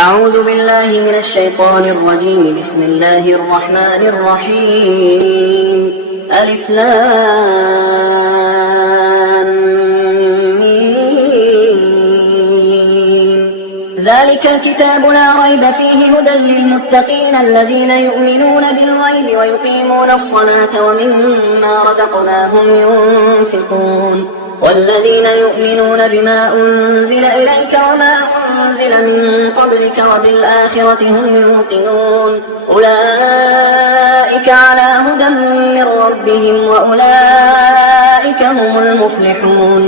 أعوذ بالله من الشيطان الرجيم. بسم الله الرحمن الرحيم. ألف لام ميم. ذلك الكتاب لا ريب فيه هدى للمتقين الذين يؤمنون بالغيب ويقيمون الصلاة ومما رزقناهم ينفقون والذين يؤمنون بما أنزل إليك وما أنزل من قبلك وبالآخرة هم يوقنون أولئك على هدى من ربهم وأولئك هم المفلحون.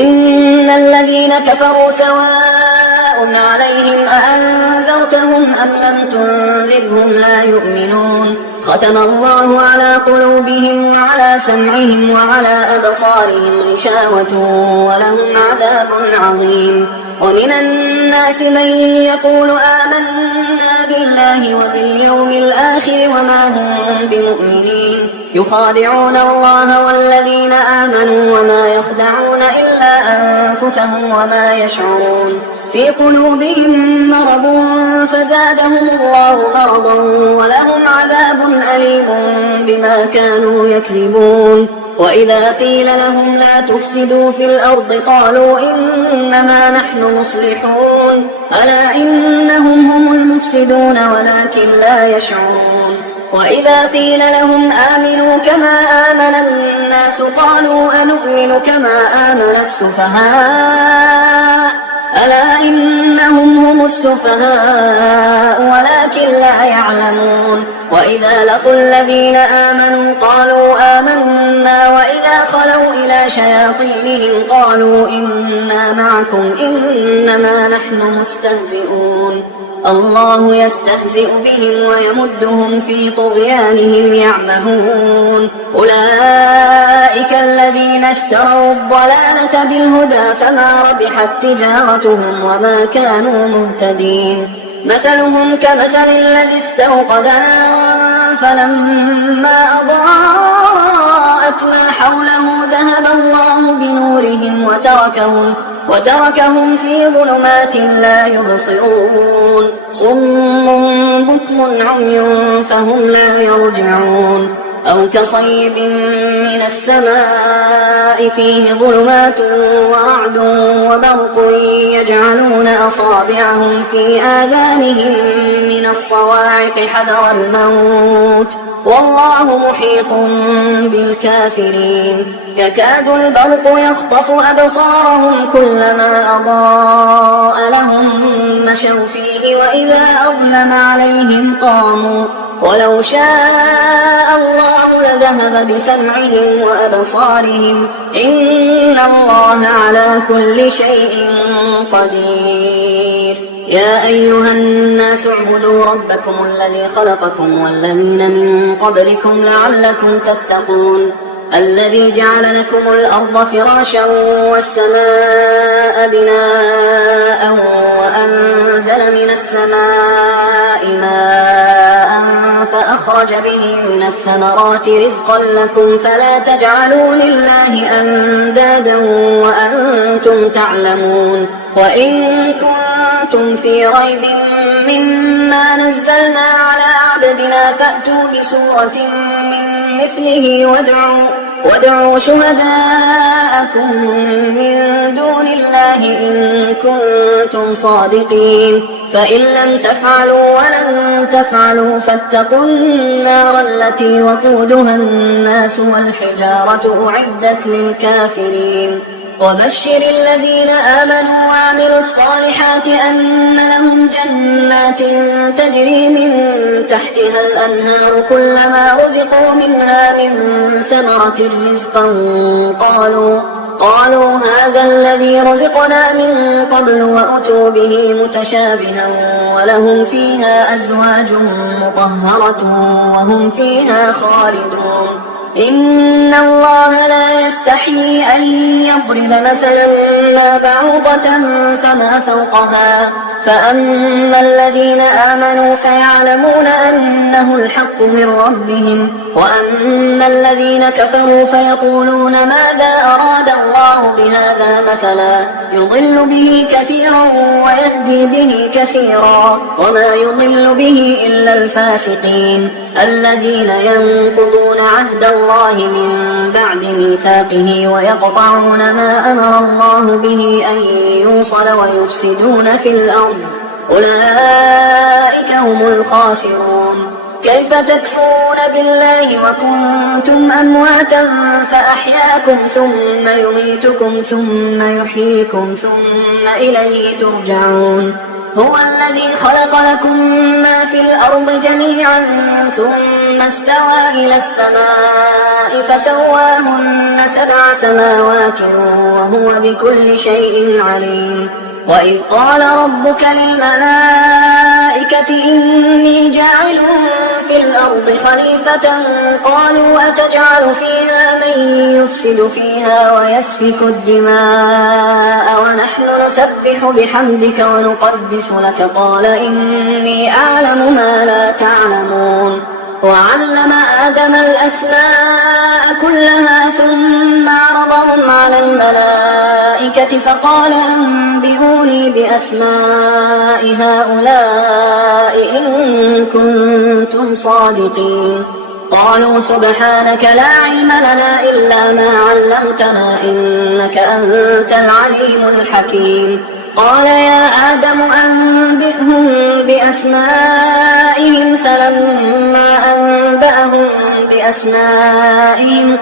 إن الذين كفروا سواء عليهم أأنذرتهم أم لم تنذرهم لا يؤمنون. ختم الله على قلوبهم وعلى سمعهم وعلى أبصارهم غشاوة ولهم عذاب عظيم. ومن الناس من يقول آمنا بالله وباليوم الآخر وما هم بمؤمنين يخادعون الله والذين آمنوا وما يخدعون إلا أنفسهم وما يشعرون. في قلوبهم مرض فزادهم الله مرضا ولهم عذاب أليم بما كانوا يكذبون. وإذا قيل لهم لا تفسدوا في الأرض قالوا إنما نحن مصلحون ألا إنهم هم المفسدون ولكن لا يشعرون. وإذا قيل لهم آمنوا كما آمن الناس قالوا أنؤمن كما آمن السفهاء ألا إنهم هم السفهاء ولكن لا يعلمون. وإذا لقوا الذين آمنوا قالوا آمنا وإذا خلوا إلى شياطينهم قالوا إنا معكم إنما نحن مستهزئون. الله يستهزئ بهم ويمدهم في طغيانهم يعمهون. أولئك الذين اشتروا الضلالة بالهدى فما ربحت تجارتهم وما كانوا مهتدين. مثلهم كمثل الذي استوقد نارا فلما أضاءت ما حوله ذهب الله بنورهم وتركهم في ظلمات لا يبصرون. صم بكم عمي فهم لا يرجعون. أو كصيب من السماء فيه ظلمات ورعد وبرق يجعلون أصابعهم في آذانهم من الصواعق حذر الموت والله محيط بالكافرين. يكاد البرق يخطف أبصارهم كلما أضاء لهم مشوا فيه وإذا أظلم عليهم قاموا ولو شاء الله لذهب بسمعهم وأبصارهم إن الله على كل شيء قدير. يا أيها الناس اعبدوا ربكم الذي خلقكم والذين من قبلكم لعلكم تتقون الذي جعل لكم الأرض فراشا والسماء بناء وأنزل من السماء ماء فأخرج به من الثمرات رزقا لكم فلا تجعلوا لله أندادا وأنتم تعلمون. وإن كنتم في ريب مما نزلنا على عبدنا فأتوا بسورة من مثله وادعوا شهداءكم من دون الله إن كنتم صادقين فإن لم تفعلوا ولن تفعلوا فاتقوا النار التي وقودها الناس والحجارة أعدت للكافرين. وبشر الذين آمنوا وعملوا الصالحات أن لهم جنات تجري من تحتها الأنهار كلما رزقوا منها من ثمرة رزقا قالوا هذا الذي رزقنا من قبل وأتوا به متشابها ولهم فيها أزواج مطهرة وهم فيها خالدون. إن الله لا يستحيي أن يضرب مثلا ما بعوضة فما فوقها فأما الذين آمنوا فيعلمون أنه الحق من ربهم وأما الذين كفروا فيقولون ماذا أراد الله بهذا مثلا يضل به كثيرا ويهدي به كثيرا وما يضل به إلا الفاسقين الذين ينقضون عهد الله من بعد ميثاقه ويقطعون ما أمر الله به أن يوصل ويفسدون في الأرض أولئك هم الخاسرون كيف تكفرون بالله وكنتم أمواتا فأحياكم ثم يميتكم ثم يحييكم ثم إليه ترجعون هو الذي خلق لكم ما في الأرض جميعا ثم استوى إلى السماء فسواهن 7 سماوات وهو بكل شيء عليم وإذ قال ربك للملائكة إني جاعل في الأرض خليفة قالوا أتجعل فيها من يفسد فيها ويسفك الدماء ونحن نسبح بحمدك ونقدس لك قال إني أعلم ما لا تعلمون وعلم آدم الأسماء كلها ثم عرضهم على الملائكة فقال أنبئوني بأسماء هؤلاء إن كنتم صادقين قالوا سبحانك لا علم لنا إلا ما علمتنا إنك أنت العليم الحكيم قال يا آدم أنبئهم بأسمائهم فلما أنبأهم بأسمائهم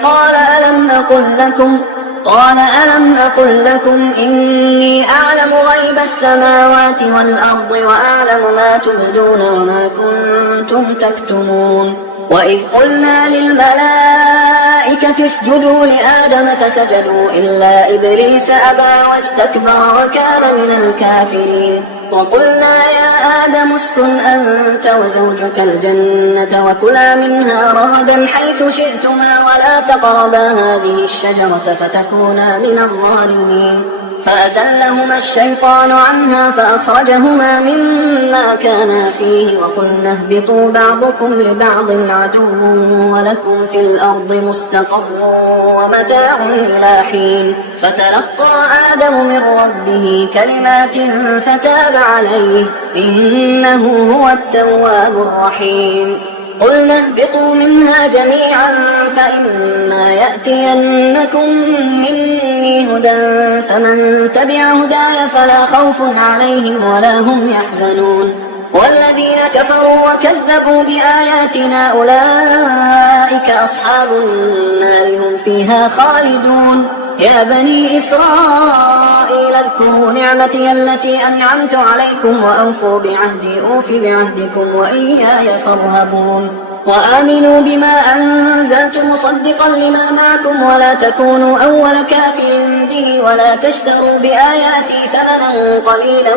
قال ألم أقل لكم إني أعلم غيب السماوات والأرض وأعلم ما تبدون وما كنتم تكتمون وإذ قلنا للملائكة اسجدوا لآدم فسجدوا إلا إبليس أبى واستكبر وكان من الكافرين وقلنا يا آدم اسكن أنت وزوجك الجنة وكلا منها رغدا حيث شئتما ولا تقربا هذه الشجرة فتكونا من الظالمين فأزلهما الشيطان عنها فأخرجهما مما كانا فيه وقلنا اهبطوا بعضكم لبعض عدو ولكم في الأرض مستقر ومتاع إلى حين فتلقى آدم من ربه كلمات فتاب عليه إنه هو التواب الرحيم قلنا اهبطوا منها جميعا فإما يأتينكم مني هدى فمن تبع هداي فلا خوف عليهم ولا هم يحزنون والذين كفروا وكذبوا بآياتنا أولئك أصحاب النار هم فيها خالدون يا بني إسرائيل اذكروا نعمتي التي أنعمت عليكم وأوفوا بعهدي أوف بعهدكم وإياي فارهبون وآمنوا بما أنزلت مصدقا لما معكم ولا تكونوا أول كافر به ولا تشتروا بآياتي ثمنا قليلا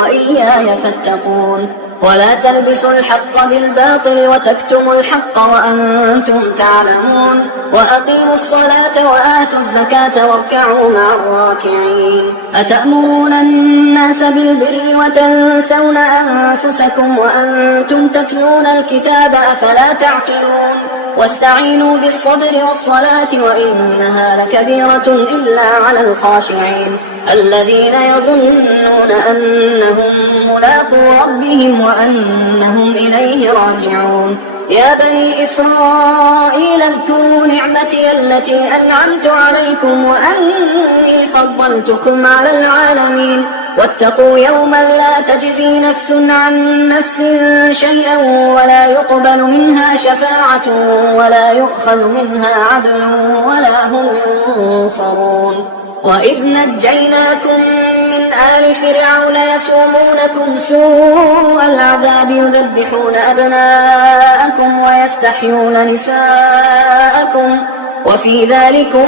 وإياي فاتقون ولا تلبسوا الحق بالباطل وتكتموا الحق وأنتم تعلمون وأقيموا الصلاة وآتوا الزكاة واركعوا مع الراكعين أتأمرون الناس بالبر وتنسون أنفسكم وأنتم تتلون الكتاب أفلا تعقلون واستعينوا بالصبر والصلاة وإنها لكبيرة إلا على الخاشعين الذين يظنون أنهم ملاقو ربهم وأنهم إليه راجعون يا بني إسرائيل اذكروا نعمتي التي أنعمت عليكم وأني فضلتكم على العالمين واتقوا يوما لا تجزي نفس عن نفس شيئا ولا يقبل منها شفاعة ولا يؤخذ منها عدل ولا هم ينصرون وإذ نجيناكم من آل فرعون يسومونكم سوء العذاب يذبحون أبناءكم ويستحيون نساءكم وفي ذلكم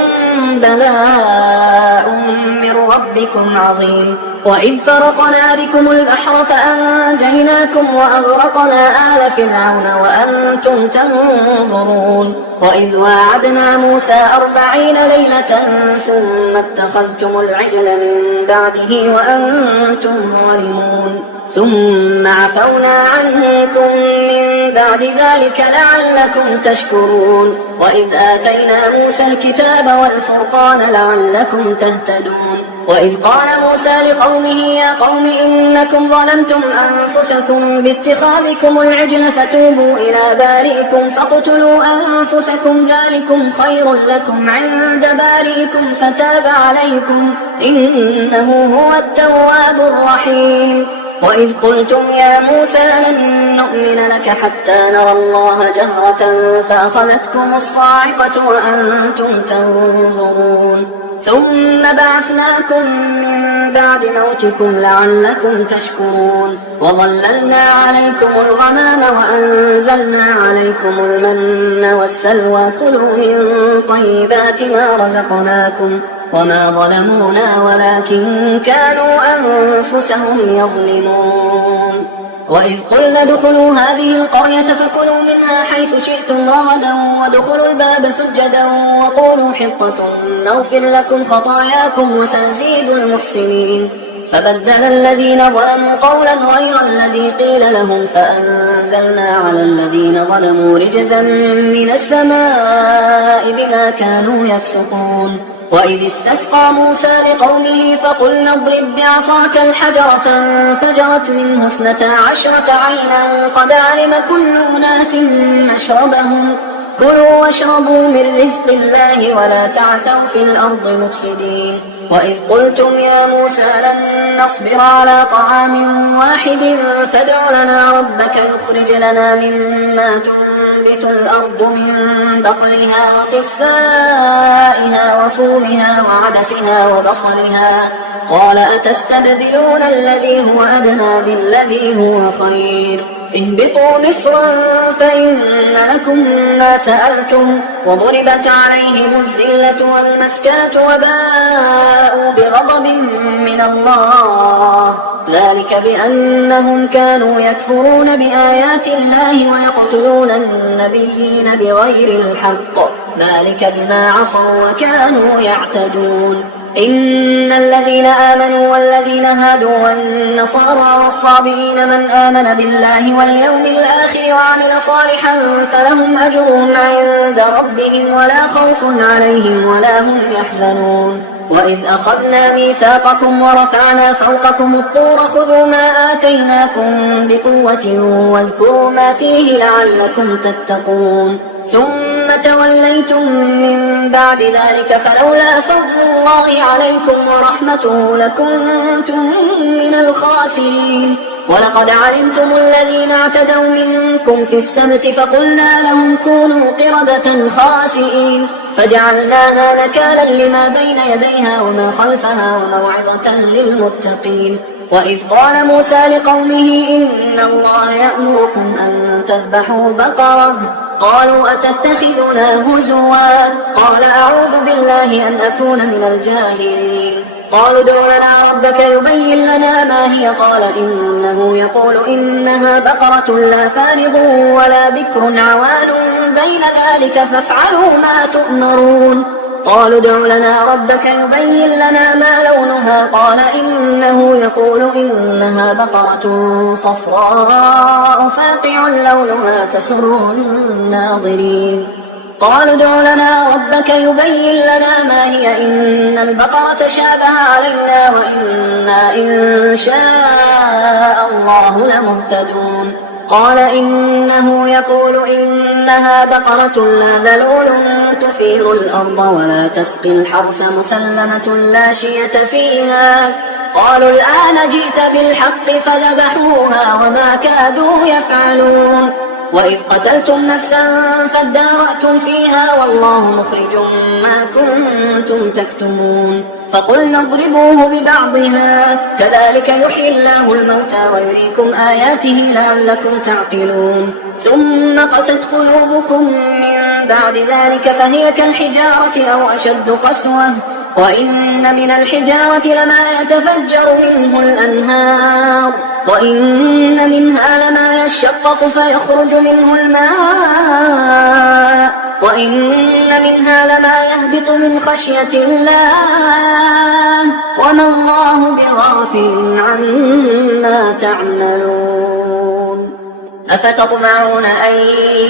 بلاء من ربكم عظيم وإذ فرقنا بكم البحر فأنجيناكم فأنجيناكم وأغرقنا آل فرعون وأنتم تنظرون وإذ واعدنا موسى 40 ليلة ثم اتخذتم العجل من بعده وأنتم ظالمون ثم عفونا عنكم من بعد ذلك لعلكم تشكرون وإذ آتينا موسى الكتاب والفرقان لعلكم تهتدون وإذ قال موسى لقومه يا قوم إنكم ظلمتم أنفسكم باتخاذكم العجل فتوبوا إلى بارئكم فاقتلوا أنفسكم ذلكم خير لكم عند بارئكم فتاب عليكم إنه هو التواب الرحيم وإذ قلتم يا موسى لن نؤمن لك حتى نرى الله جهرة فأخذتكم الصاعقة وأنتم تنظرون ثم بعثناكم من بعد موتكم لعلكم تشكرون وظللنا عليكم الغمام وأنزلنا عليكم المن والسلوى كلوا من طيبات ما رزقناكم وما ظلمونا ولكن كانوا أنفسهم يظلمون وإذ قلنا ادخلوا هذه القرية فكلوا منها حيث شئتم رغدا وادخلوا الباب سجدا وقولوا حطة نغفر لكم خطاياكم وسنزيد المحسنين فبدل الذين ظلموا قولا غير الذي قيل لهم فأنزلنا على الذين ظلموا رجزا من السماء بما كانوا يفسقون وإذ استسقى موسى لقومه فقلنا اضرب بعصاك الحجر فانفجرت منه 12 عينا قد علم كل أناس مشربهم كلوا واشربوا من رزق الله ولا تعثوا في الأرض مفسدين وإذ قلتم يا موسى لن نصبر على طعام واحد فادع لنا ربك يخرج لنا مما تنبت الأرض من بقلها وقثائها وفومها وعدسها وبصلها قال أتستبدلون الذي هو أدنى بالذي هو خير اهبطوا مصرا فإن لكم ما سألتم وضربت عليهم الذلة والمسكنة وباءوا بغضب من الله ذلك بأنهم كانوا يكفرون بآيات الله ويقتلون النبيين بغير الحق ذلك بما عصوا وكانوا يعتدون إن الذين آمنوا والذين هادوا والنصارى والصابئين من آمن بالله واليوم الآخر وعمل صالحا فلهم أجرهم عند ربهم ولا خوف عليهم ولا هم يحزنون وإذ أخذنا ميثاقكم ورفعنا فوقكم الطور خذوا ما آتيناكم بقوة واذكروا ما فيه لعلكم تتقون ثم توليتم من بعد ذلك فلولا فضل الله عليكم ورحمته لكنتم من الخاسرين ولقد علمتم الذين اعتدوا منكم في السبت فقلنا لهم كونوا قردة خاسئين فجعلناها نكالا لما بين يديها وما خلفها وموعظة للمتقين وإذ قال موسى لقومه إن الله يأمركم أن تذبحوا بقرة قالوا أتتخذنا هزوا قال أعوذ بالله أن أكون من الجاهلين قالوا ادع لنا ربك يبين لنا ما هي قال إنه يقول إنها بقرة لا فارض ولا بكر عوان بين ذلك فافعلوا ما تؤمرون قالوا ادع لنا ربك يبين لنا ما لونها قال إنه يقول إنها بقرة صفراء فاقع لونها تسر الناظرين قالوا ادع لنا ربك يبين لنا ما هي إن البقرة شابه علينا وإنا إن شاء الله لمهتدون قال إنه يقول إنها بقرة لا ذلول تثير الأرض ولا تسقي الحرث مسلمة لا شية فيها قالوا الآن جئت بالحق فذبحوها وما كادوا يفعلون وإذ قتلتم نفسا فادارأتم فيها والله مخرج ما كنتم تكتمون فقلنا اضربوه ببعضها كذلك يحيي الله الموتى ويريكم آياته لعلكم تعقلون ثم قست قلوبكم من بعد ذلك فهي كالحجارة أو أشد قسوة وإن من الحجارة لما يتفجر منه الأنهار وإن منها لما يشقق فيخرج منه الماء وإن منها لما يهبط من خشية الله وما الله بغافل عما تعملون أفتطمعون أن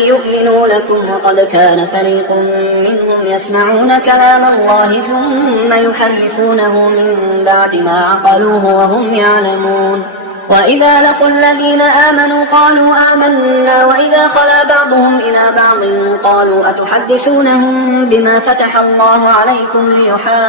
يؤمنوا لكم وقد كان فريق منهم يسمعون كلام الله ثم يحرفونه من بعد ما عقلوه وهم يعلمون وإذا لقوا الذين آمنوا قالوا آمنا وإذا خلا بعضهم إلى بعض قالوا أتحدثونهم بما فتح الله عليكم ليحاجوكم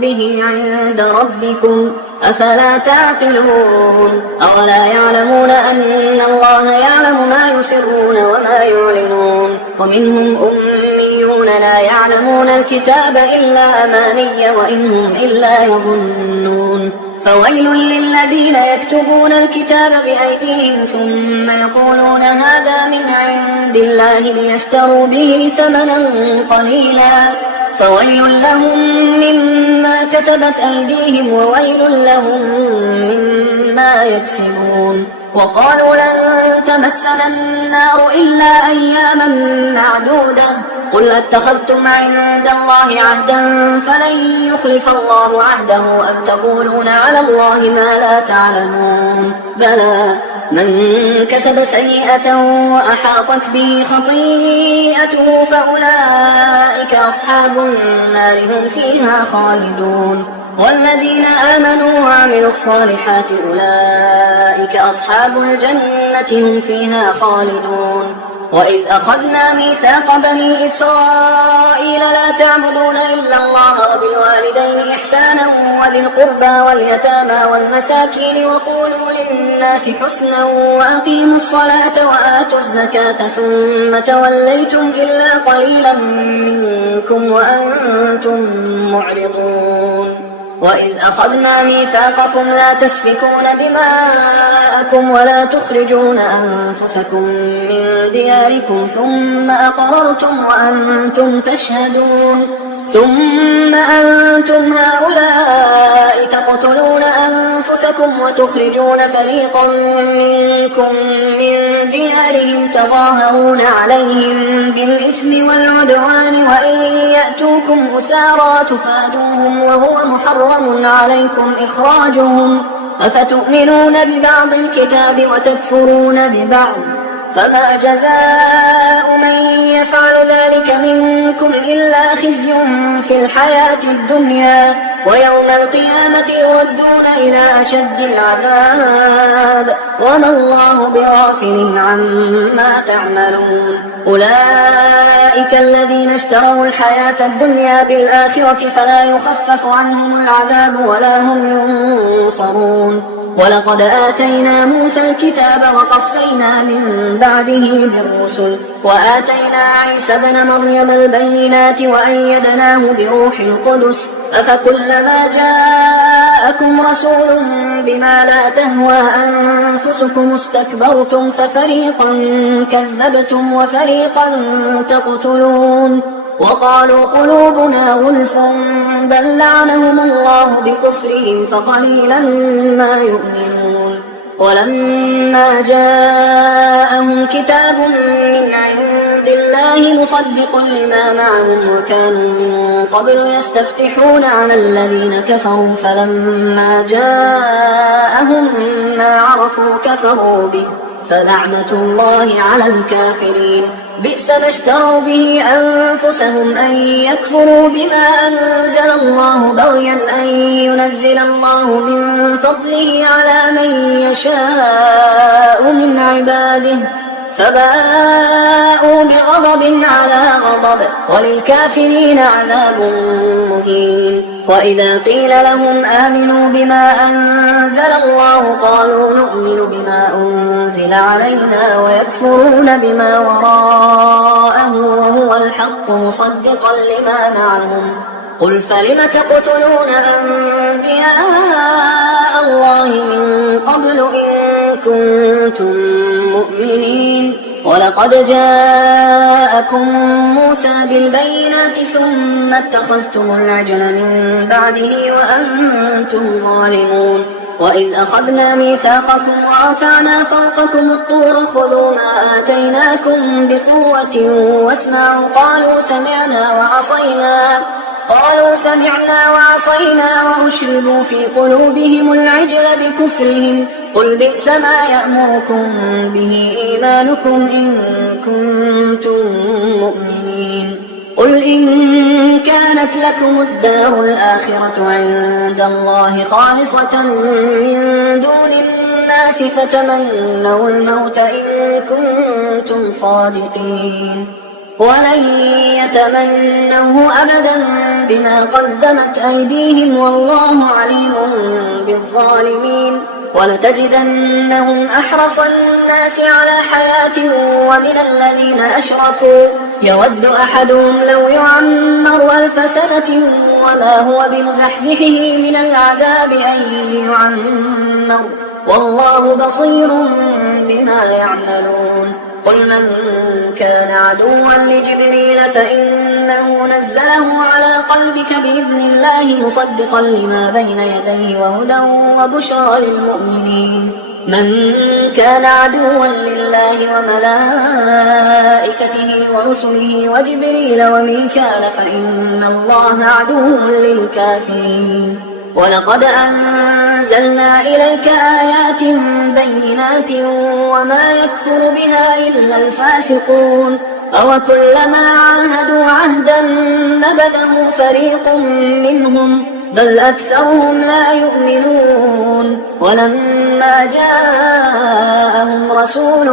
به عند ربكم أفلا تعقلون أولا يعلمون أن الله يعلم ما يسرون وما يعلنون ومنهم أميون لا يعلمون الكتاب إلا أماني وإنهم إلا يظنون فويل للذين يكتبون الكتاب بأيديهم ثم يقولون هذا من عند الله ليشتروا به ثمنا قليلا فويل لهم مما كتبت أيديهم وويل لهم مما يكسبون وقالوا لن تمسنا النار إلا أياما معدودة قل اتخذتم عند الله عهدا فلن يخلف الله عهده أم تقولون على الله ما لا تعلمون بلى من كسب سيئة وأحاطت به خطيئته فأولئك أصحاب النار هم فيها خالدون والذين آمنوا وعملوا الصالحات أولئك أصحاب الجنة هم فيها خالدون وإذ أخذنا ميثاق بني إسرائيل لا تعبدون إلا الله وبالوالدين إحسانا وذي القربى واليتامى والمساكين وقولوا للناس حسنا وأقيموا الصلاة وآتوا الزكاة ثم توليتم إلا قليلا منكم وأنتم معرضون وإذ أخذنا ميثاقكم لا تسفكون دماءكم ولا تخرجون أنفسكم من دياركم ثم أقررتم وأنتم تشهدون ثم أنتم هؤلاء تقتلون أنفسكم وتخرجون فريقا منكم من ديارهم تظاهرون عليهم بالإثم والعدوان وإن يأتوكم أسارى تفادوهم وهو محرم عليكم إخراجهم أفتؤمنون ببعض الكتاب وتكفرون ببعض فما جزاء من يفعل ذلك منكم إلا خزي في الحياة الدنيا ويوم القيامة يردون إلى أشد العذاب وما الله بغافل عما تعملون أولئك الذين اشتروا الحياة الدنيا بالآخرة فلا يخفف عنهم العذاب ولا هم ينصرون ولقد آتينا موسى الكتاب وقفينا من بعده بالرسل وآتينا عيسى ابن مريم البينات وأيدناه بروح القدس أفكلما جاءكم رسول بما لا تهوى أنفسكم استكبرتم ففريقا كذبتم وفريقا تقتلون وقالوا قلوبنا غلف بل لعنهم الله بكفرهم فقليلا ما يؤمنون ولما جاءهم كتاب من عند الله مصدق لما معهم وكانوا من قبل يستفتحون على الذين كفروا فلما جاءهم ما عرفوا كفروا به فلعنة الله على الكافرين بئس ما اشتروا به أنفسهم أن يكفروا بما أنزل الله بغيا أن ينزل الله من فضله على من يشاء من عباده فباءوا بغضب على غضب وللكافرين عذاب مهين وإذا قيل لهم آمنوا بما أنزل الله قالوا نؤمن بما أنزل علينا ويكفرون بما وراءه وهو الحق مصدقا لما معهم قل فلم تقتلون أنبياء الله من قبل إن كنتم مؤمنين ولقد جاءكم موسى بالبينات ثم اتخذتم العجل من بعده وأنتم ظالمون وإذ أخذنا ميثاقكم ورفعنا فوقكم الطور خذوا ما آتيناكم بقوة واسمعوا قالوا سمعنا وعصينا وأشربوا في قلوبهم العجل بكفرهم قل بئس ما يأمركم به إيمانكم إن كنتم مؤمنين قل إن كانت لكم الدار الآخرة عند الله خالصة من دون الناس فتمنوا الموت إن كنتم صادقين ولن يتمنوه أبدا بما قدمت أيديهم والله عليم بالظالمين ولتجدنهم أحرص الناس على حياة ومن الذين أشركوا يود أحدهم لو يعمر 1000 سنة وما هو بمزحزحه من العذاب أن يعمر والله بصير بما يعملون قل من كان عدوا لجبريل فإنه نزله على قلبك بإذن الله مصدقا لما بين يديه وهدى وبشرى للمؤمنين من كان عدوا لله وملائكته ورسله وجبريل وميكال فإن الله عدو للكافرين ولقد أنزلنا إليك آيات بينات وما يكفر بها إلا الفاسقون أوكلما عاهدوا عهدا نبذه فريق منهم بل أكثرهم لا يؤمنون ولما جاءهم رسول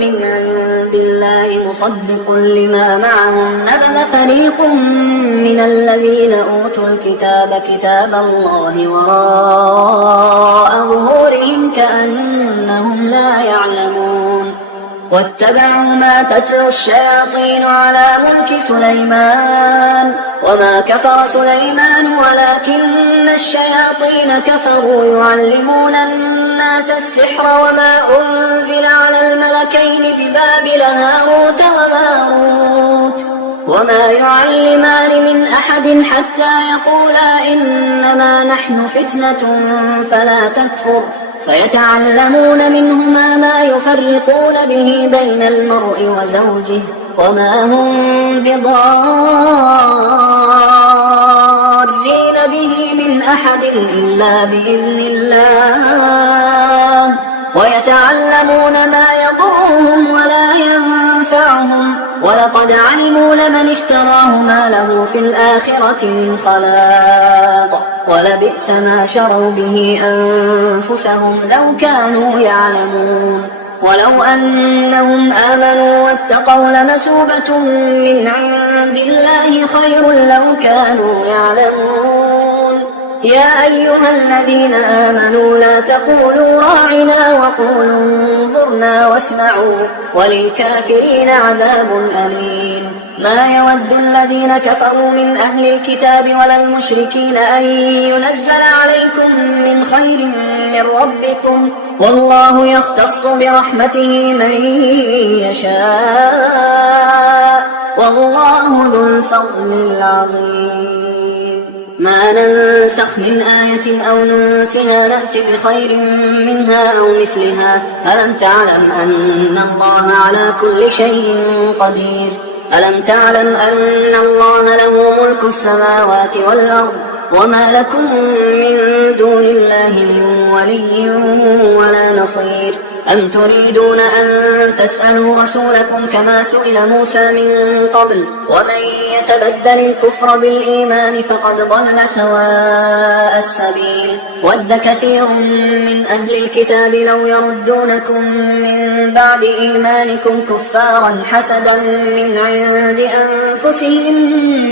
من عند الله مصدق لما معهم نبذ فريق من الذين أوتوا الكتاب كتاب الله وراء ظهورهم كأنهم لا يعلمون واتبعوا ما تتلو الشياطين على ملك سليمان وما كفر سليمان ولكن الشياطين كفروا يعلمون الناس السحر وما أنزل على الملكين ببابل هاروت وماروت وما يعلمان من أحد حتى يقولا إنما نحن فتنة فلا تكفر فيتعلمون منهما ما يفرقون به بين المرء وزوجه وما هم بضارين به من أحد إلا بإذن الله ويتعلمون ما يضرهم ولا ينفعهم ولقد علموا لمن اشتراه ما له في الآخرة من خلاق ولبئس ما شروا به أنفسهم لو كانوا يعلمون ولو أنهم آمنوا واتقوا لمثوبة من عند الله خير لو كانوا يعلمون يا أيها الذين آمنوا لا تقولوا راعنا وقولوا انظرنا واسمعوا وللكافرين عذاب أليم ما يود الذين كفروا من أهل الكتاب ولا المشركين أن ينزل عليكم من خير من ربكم والله يختص برحمته من يشاء والله ذو الفضل العظيم ما ننسخ من آية أو ننسها نأت بخير منها أو مثلها ألم تعلم أن الله على كل شيء قدير ألم تعلم أن الله له ملك السماوات والأرض وما لكم من دون الله من ولي ولا نصير أم تريدون أن تسألوا رسولكم كما سئل موسى من قبل ومن يتبدل الكفر بالإيمان فقد ضل سواء السبيل ود كثير من أهل الكتاب لو يردونكم من بعد إيمانكم كفارا حسدا من عند أنفسهم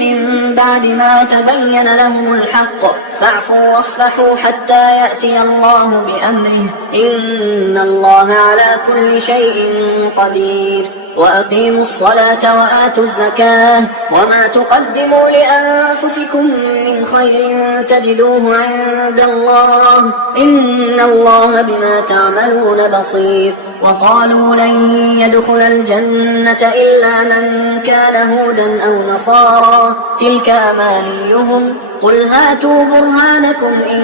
من بعد ما تبين لهم الحق فاعفوا واصفحوا حتى يأتي الله بأمره إن الله على كل شيء قدير وأقيموا الصلاة وآتوا الزكاة وما تقدموا لأنفسكم من خير تجدوه عند الله إن الله بما تعملون بصير وقالوا لن يدخل الجنة إلا من كان هودا أو نصارى تلك أمانيهم قل هاتوا برهانكم إن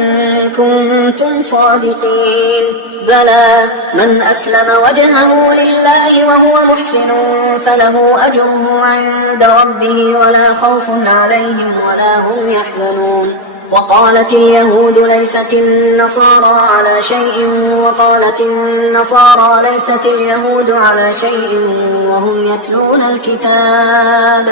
كنتم صادقين بلى من أسلم وجهه لله وهو محسن فله أجره عند ربه ولا خوف عليهم ولا هم يحزنون وقالت اليهود ليست النصارى على شيء وقالت النصارى ليست اليهود على شيء وهم يتلون الكتاب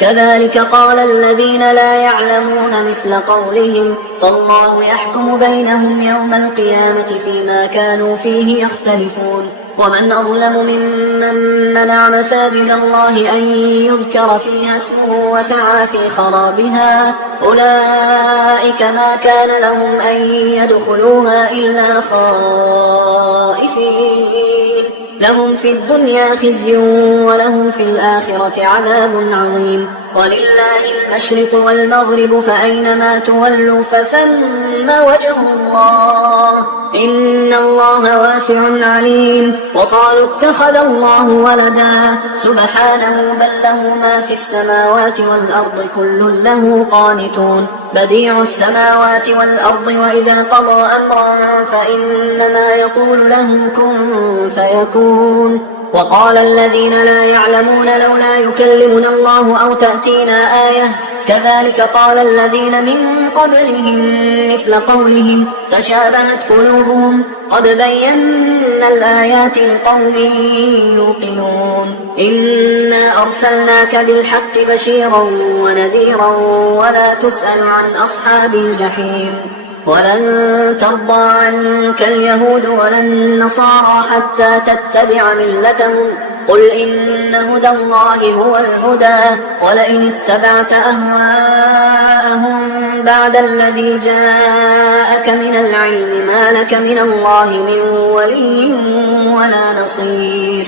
كذلك قال الذين لا يعلمون مثل قولهم فالله يحكم بينهم يوم القيامة فيما كانوا فيه يختلفون ومن أظلم ممن منع مساجد الله أن يذكر فيها اسمه وسعى في خرابها أولئك ما كان لهم أن يدخلوها إلا خائفين لهم في الدنيا خزي ولهم في الآخرة عذاب عظيم ولله المشرق والمغرب فأينما تولوا فثم وجه الله إن الله واسع عليم وقالوا اتخذ الله ولدا سبحانه بل له ما في السماوات والأرض كل له قانتون بديع السماوات والأرض وإذا قضى أمرا فإنما يقول له كن فيكون وقال الذين لا يعلمون لولا يكلمنا الله أو تأتينا آية كذلك قال الذين من قبلهم مثل قولهم تشابهت قلوبهم قد بينا الآيات لقوم يوقنون إنا أرسلناك بالحق بشيرا ونذيرا ولا تسأل عن أصحاب الجحيم ولن ترضى عنك اليهود ولا النصارى حتى تتبع ملتهم قل إن هدى الله هو الهدى ولئن اتبعت أهواءهم بعد الذي جاءك من العلم ما لك من الله من ولي ولا نصير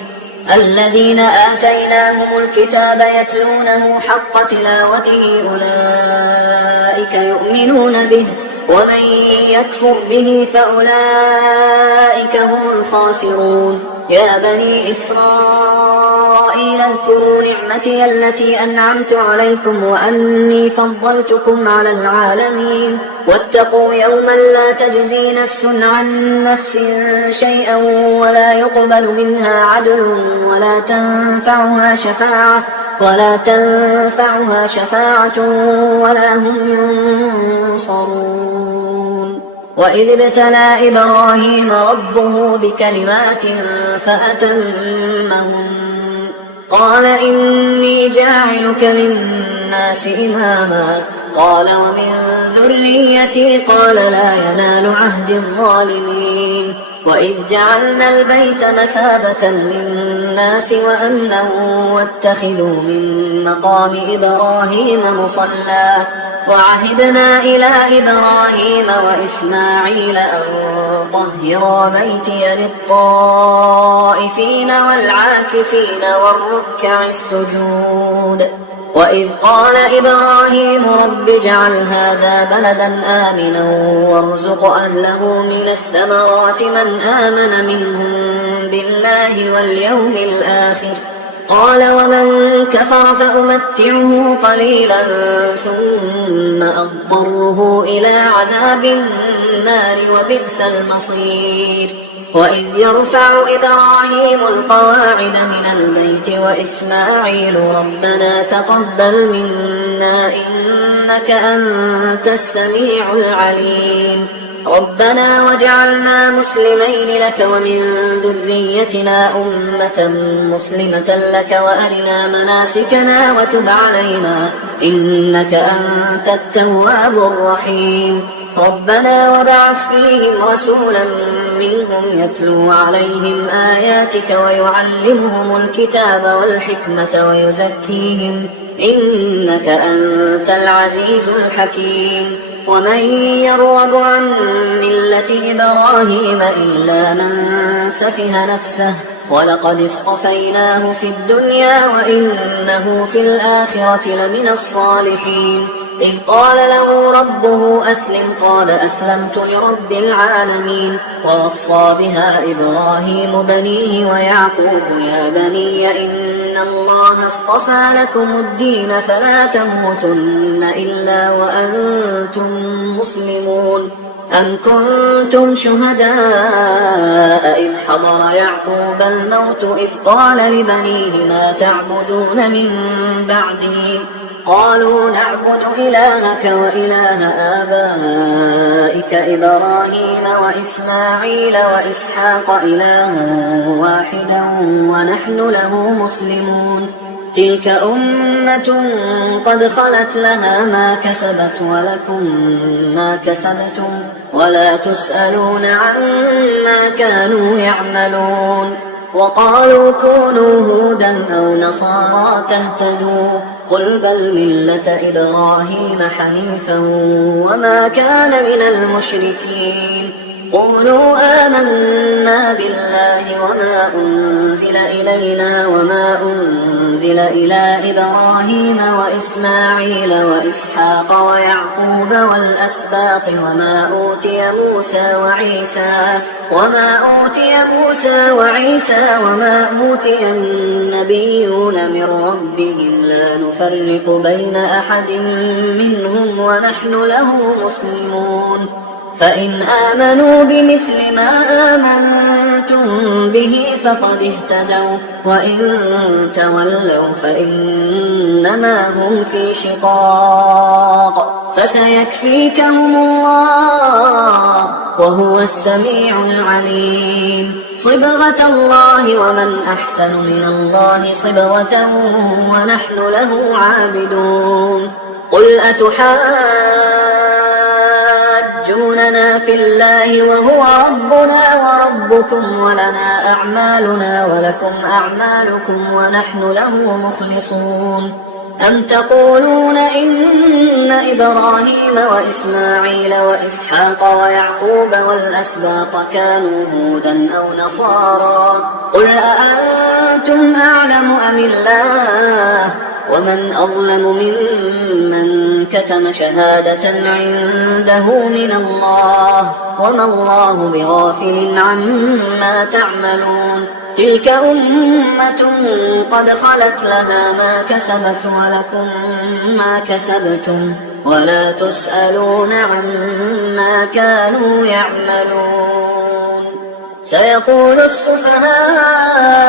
الذين آتيناهم الكتاب يتلونه حق تلاوته أولئك يؤمنون به ومن يكفر به فأولئك هم الخاسرون يا بني إسرائيل اذكروا نعمتي التي أنعمت عليكم وأني فضلتكم على العالمين واتقوا يوما لا تجزي نفس عن نفس شيئا ولا يقبل منها عدل ولا تنفعها شفاعة ولا هم ينصرون وإذ ابتلى إبراهيم ربه بكلمات فأتمهم قال إني جاعلك للناس إماما قال ومن ذريتي قال لا ينال عهد الظالمين وإذ جعلنا البيت مثابة للناس وأمنا واتخذوا من مقام إبراهيم مصلى وعهدنا إلى إبراهيم وإسماعيل أن طهرا بيتي للطائفين والعاكفين والركع السجود وإذ قال إبراهيم رب اجعل هذا بلدا آمنا وارزق أهله من الثمرات من آمن منهم بالله واليوم الآخر قال ومن كفر فأمتعه قليلا ثم أضطره إلى عذاب النار وبئس المصير وإذ يرفع إبراهيم القواعد من البيت وإسماعيل ربنا تقبل منا إنك أنت السميع العليم ربنا واجعلنا مسلمين لك ومن ذريتنا أمة مسلمة لك وأرنا مناسكنا وتب علينا إنك أنت التواب الرحيم ربنا وابعث فيهم رسولا منهم يتلو عليهم آياتك ويعلمهم الكتاب والحكمة ويزكيهم إنك أنت العزيز الحكيم ومن يرغب عن ملة إبراهيم إلا من سفه نفسه ولقد اصطفيناه في الدنيا وإنه في الآخرة لمن الصالحين إذ قال له ربه أسلم قال أسلمت لرب العالمين. ووصى بها إبراهيم بنيه ويعقوب يا بني إن الله اصطفى لكم الدين فلا تموتن إلا وأنتم مسلمون. أم كنتم شهداء إذ حضر يعقوب الموت إذ قال لبنيه ما تعبدون من بعدي قالوا نعبد إلهك وإله آبائك إبراهيم وإسماعيل وإسحاق إلها واحدا ونحن له مسلمون. تلك أمة قد خلت لها ما كسبت ولكم ما كسبتم ولا تسألون عما كانوا يعملون. وقالوا كونوا هودا أو نصارى تهتدوا قل بل ملة إبراهيم حنيفا وما كان من المشركين. قولوا آمنا بالله وما أنزل إلينا وما أنزل إلى إبراهيم وإسماعيل وإسحاق ويعقوب والأسباط وما أوتي موسى وعيسى وما أوتي النبيون من ربهم لا نفرق بين أحد منهم ونحن له مسلمون. فإن آمنوا بمثل ما آمنتم به فقد اهتدوا وإن تولوا فإنما هم في شقاق فسيكفيكهم الله وهو السميع العليم. صبغة الله ومن أحسن من الله صبغة ونحن له عابدون. قل أتحاجوننا في الله وهو ربنا وربكم ولنا أعمالنا ولكم أعمالكم ونحن له مخلصون. أم تقولون إن إبراهيم وإسماعيل وإسحاق ويعقوب والأسباط كانوا هودا أو نصارى قل أأنتم أعلم أم الله ومن أظلم ممن كتم شهادة عنده من الله وما الله بغافل عما تعملون. تلك أمة قد خلت لها ما كسبت ولكم ما كسبتم ولا تسألون عما كانوا يعملون. سيقول السفهاء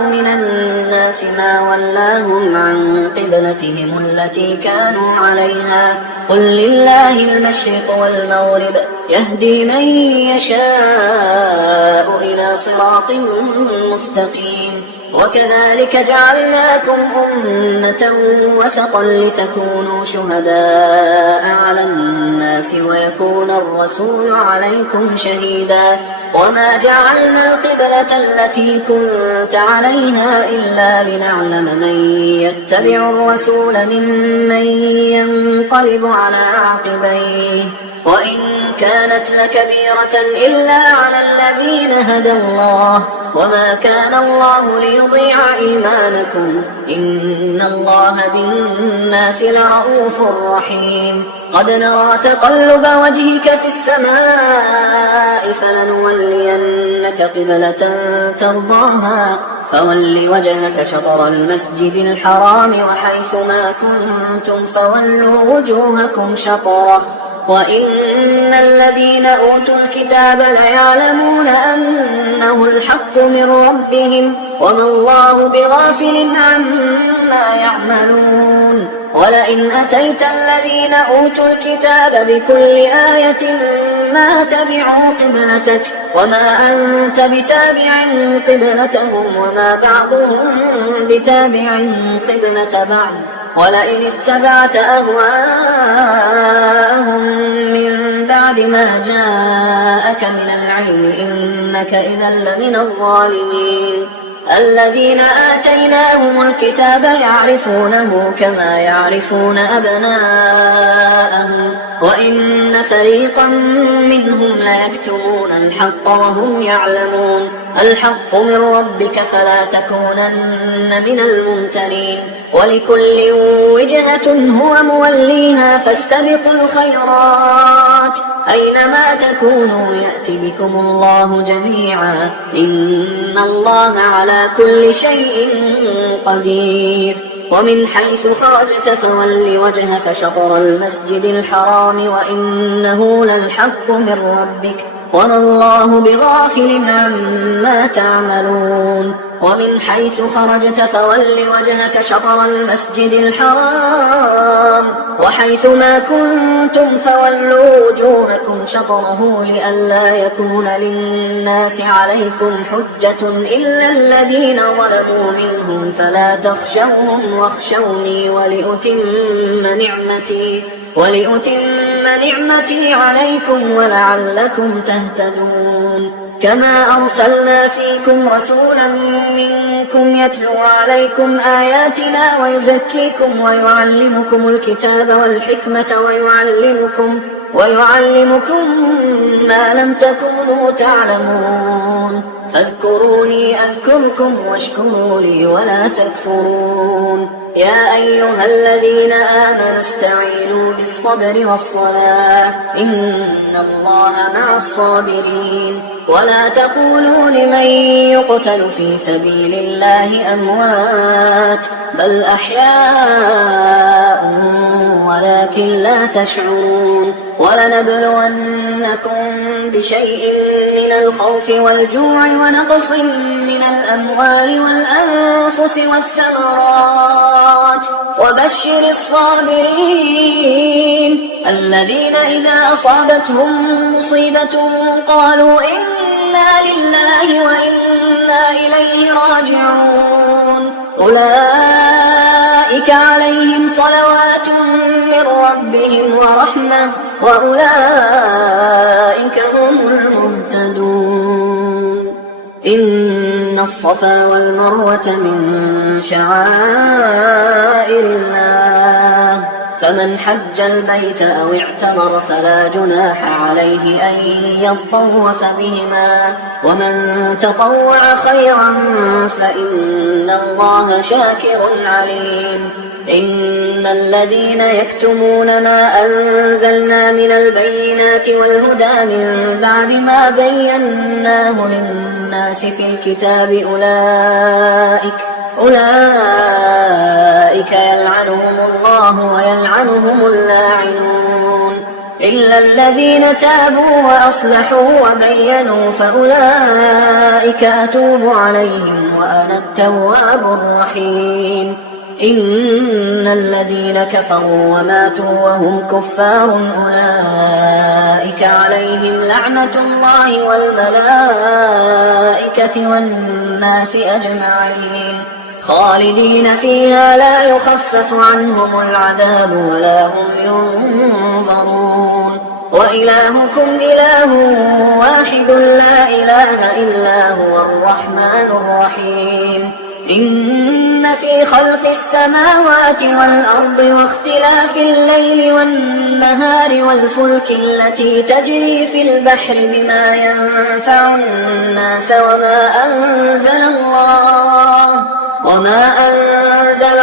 من الناس ما ولاهم عن قبلتهم التي كانوا عليها قل لله المشرق والمغرب يهدي من يشاء إلى صراط مستقيم. وكذلك جعلناكم أمة وسطا لتكونوا شهداء على الناس ويكون الرسول عليكم شهيدا. وما جعلنا القبلة التي كنت عليها إلا لنعلم من يتبع الرسول ممن ينقلب على عقبيه وإن كانت لكبيرة إلا على الذين هدى الله وما كان الله ليضيع إيمانكم إن الله بالناس لرؤوف رحيم. قد نرى تقلب وجهك في السماء فلنولينك قبلة ترضاها فول وجهك شطر المسجد الحرام وحيث ما كنتم فولوا وجوهكم شطره وإن الذين أوتوا الكتاب ليعلمون أنه الحق من ربهم وما الله بغافل عما يعملون. ولئن أتيت الذين أوتوا الكتاب بكل آية ما تبعوا قبلتك وما أنت بتابع قبلتهم وما بعضهم بتابع قبلة بعض ولئن اتبعت أهواءهم من بعد ما جاءك من العلم إنك إذا لمن الظالمين. الذين آتيناهم الكتاب يعرفونه كما يعرفون أبناءهم وإن فريقا منهم ليكتمون الحق وهم يعلمون الحق من ربك فلا تكونن من الممترين ولكل وجهة هو موليها فاستبقوا الخيرات أينما تكونوا يأت بكم الله جميعا إن الله على كل شيء قدير ومن حيث خرجت فول وجهك شطر المسجد الحرام وإنه للحق من ربك وما الله بغافل عما تعملون ومن حيث خرجت فول وجهك شطر المسجد الحرام وحيث ما كنتم فولوا وجوهكم شطره لئلا يكون للناس عليكم حجة إلا الذين ظلموا منهم فلا تخشوهم واخشوني ولأتم نعمتي عليكم ولعلكم تهتدون كما أرسلنا فيكم رسولا منكم يتلو عليكم آياتنا ويزكيكم ويعلمكم الكتاب والحكمة ويعلمكم ما لم تكونوا تعلمون فاذكروني أذكركم واشكروا لي ولا تكفرون يا أيها الذين آمنوا استعينوا بالصبر والصلاة إن الله مع الصابرين ولا تقولوا لمن يقتل في سبيل الله أموات بل أحياء ولكن لا تشعرون ولنبلونكم بشيء من الخوف والجوع ونقص من الأموال والأنفس والثمرات وبشر الصابرين الذين إذا أصابتهم مصيبة قالوا إنا لله وإنا إليه راجعون أولئك عليهم صلوات من ربهم ورحمة وأولئك هم المهتدون إن الصفا والمروة من شعائر الله فمن حج البيت أو اعتمر فلا جناح عليه أن يطوف بهما ومن تطوع خيرا فإن الله شاكر عليم إن الذين يكتمون ما أنزلنا من البينات والهدى من بعد ما بيناه للناس في الكتاب أولئك يلعنهم الله ويلعنهم اللاعنون إلا الذين تابوا وأصلحوا وبينوا فأولئك أتوب عليهم وأنا التواب الرحيم إن الذين كفروا وماتوا وهم كفار أولئك عليهم لعنة الله والملائكة والناس أجمعين خالدين فيها لا يخفف عنهم العذاب ولا هم ينظرون وإلهكم إله واحد لا إله إلا هو الرحمن الرحيم إن في خلق السماوات والأرض واختلاف الليل والنهار والفلك التي تجري في البحر بما ينفع الناس وما أنزل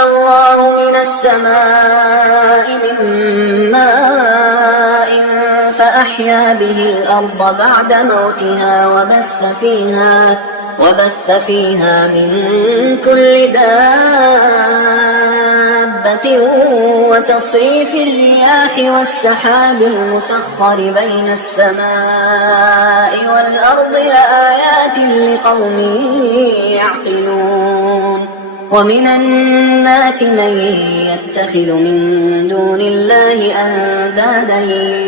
الله من السماء من ماء فأحيا به الأرض بعد موتها وبث فيها من كل دابة وتصريف الرياح والسحاب المسخر بين السماء والأرض لآيات لقوم يعقلون ومن الناس من يتخذ من دون الله أندادا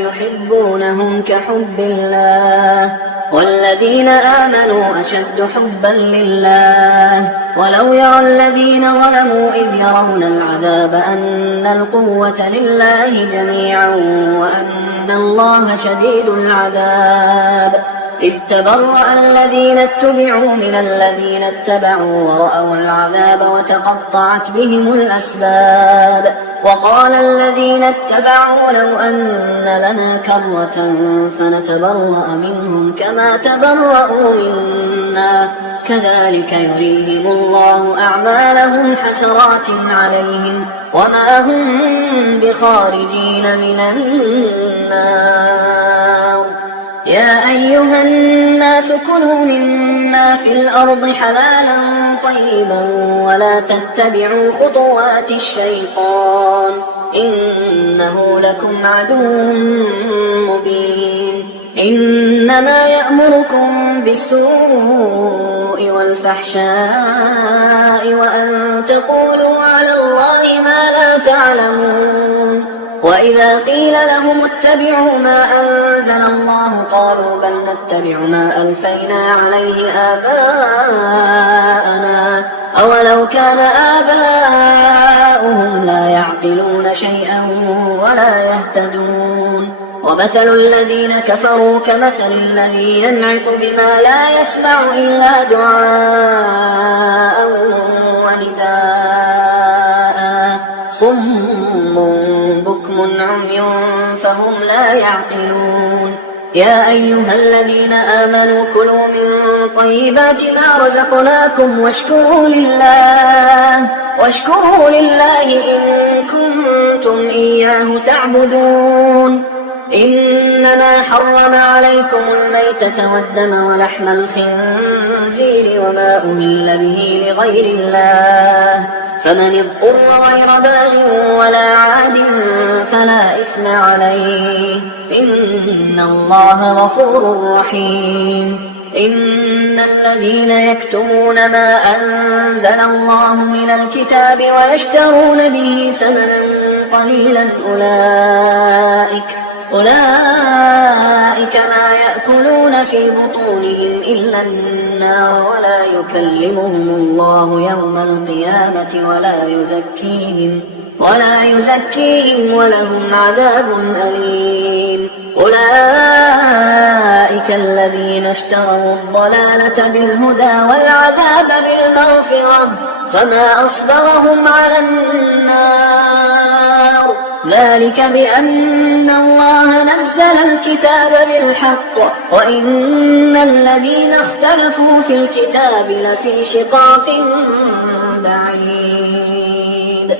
يحبونهم كحب الله والذين آمنوا أشد حبا لله ولو يرى الذين ظلموا إذ يرون العذاب أن القوة لله جميعا وأن الله شديد العذاب إذ تبرأ الذين اتبعوا من الذين اتبعوا ورأوا العذاب وتقطعت بهم الأسباب وقال الذين اتبعوا لو أن لنا كرة فنتبرأ منهم كما تبرأوا منا كذلك يريهم الله أعمالهم حسرات عليهم وما هم بخارجين من النار. يا أيها الناس كلوا مما في الأرض حلالا طيبا ولا تتبعوا خطوات الشيطان إنه لكم عدو مبين. إنما يأمركم بالسوء والفحشاء وأن تقولوا على الله ما لا تعلمون. وإذا قيل لهم اتبعوا ما أنزل الله قالوا بل نتبع ما ألفينا عليه آباءنا أولو كان آباؤهم لا يعقلون شيئا ولا يهتدون. ومثل الذين كفروا كمثل الذي ينعق بما لا يسمع إلا دعاء ونداء صم بكم عمي فهم لا يعقلون. يا أيها الذين آمنوا كلوا من طيبات ما رزقناكم واشكروا لله إن كنتم إياه تعبدون. إنما حرم عليكم الميتة والدم ولحم الخنزير وما أهل به لغير الله فمن اضطر غير باغ ولا عاد فلا إثم عليه إن الله غفور رحيم. إن الذين يكتمون ما أنزل الله من الكتاب ويشترون به ثمنا قليلا أولئك ما يأكلون في بطونهم إلا النار ولا يكلمهم الله يوم القيامة ولا يزكيهم ولهم عذاب أليم. أولئك الذين اشتروا الضلالة بالهدى والعذاب بالمغفرة فما أصبرهم على النار ذلك بأن الله نزل الكتاب بالحق وإن الذين اختلفوا في الكتاب لفي شقاق بعيد.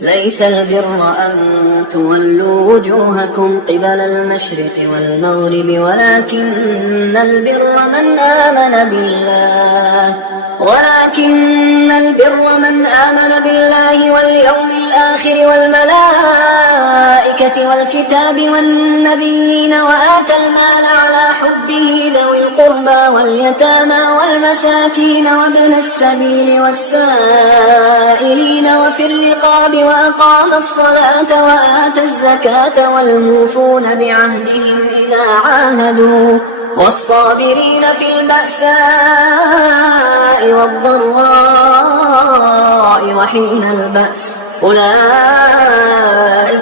ليس البر أن تولوا وجوهكم قبل المشرق والمغرب ولكن البر من آمن بالله واليوم الآخر والملائكة والكتاب والنبيين وآتى المال على حبه ذوي القربى واليتامى والمساكين وابن السبيل والسائلين وفي الرقاب وأقام الصلاة وآتى الزكاة والموفون بعهدهم إذا عاهدوا والصابرين في البأساء والضراء وحين البأس أولئك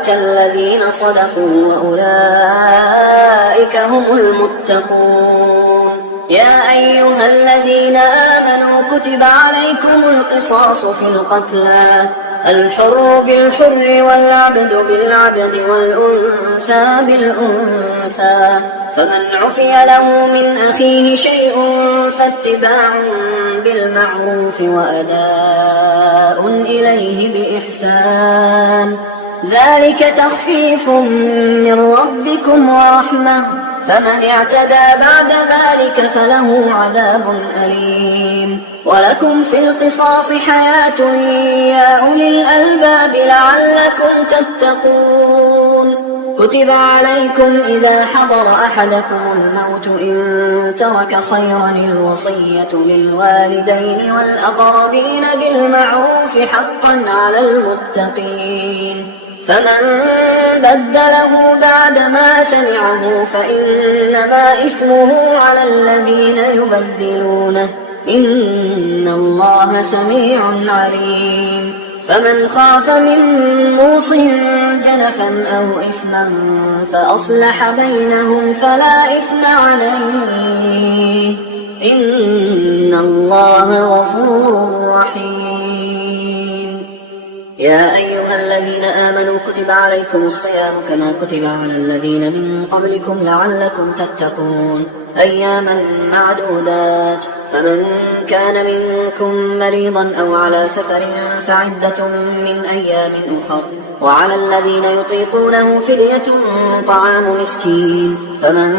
الذين صدقوا وأولئك هم المتقون. يا أيها الذين آمنوا كتب عليكم القصاص في القتلى الحر بالحر والعبد بالعبد والأنثى بالأنثى فمن عفي له من أخيه شيء فاتباع بالمعروف وأداء إليه بإحسان ذلك تخفيف من ربكم ورحمة فمن اعتدى بعد ذلك فله عذاب أليم. ولكم في القصاص حياة يا أولي الألباب لعلكم تتقون. كتب عليكم إذا حضر أحدكم الموت إن ترك خيرا الوصية للوالدين والأقربين بالمعروف حقا على المتقين فمن بدله بعدما سمعه فإنما إثمه على الذين يبدلونه إن الله سميع عليم. فمن خاف من موص جنفا أو إثما فأصلح بينهم فلا إثم عليه إن الله غفور رحيم. يا أيها الذين آمنوا كتب عليكم الصيام كما كتب على الذين من قبلكم لعلكم تتقون أياما معدودات، فمن كان منكم مريضا أو على سفر فعدة من أيام أخر، وعلى الذين يطيقونه فدية طعام مسكين، فمن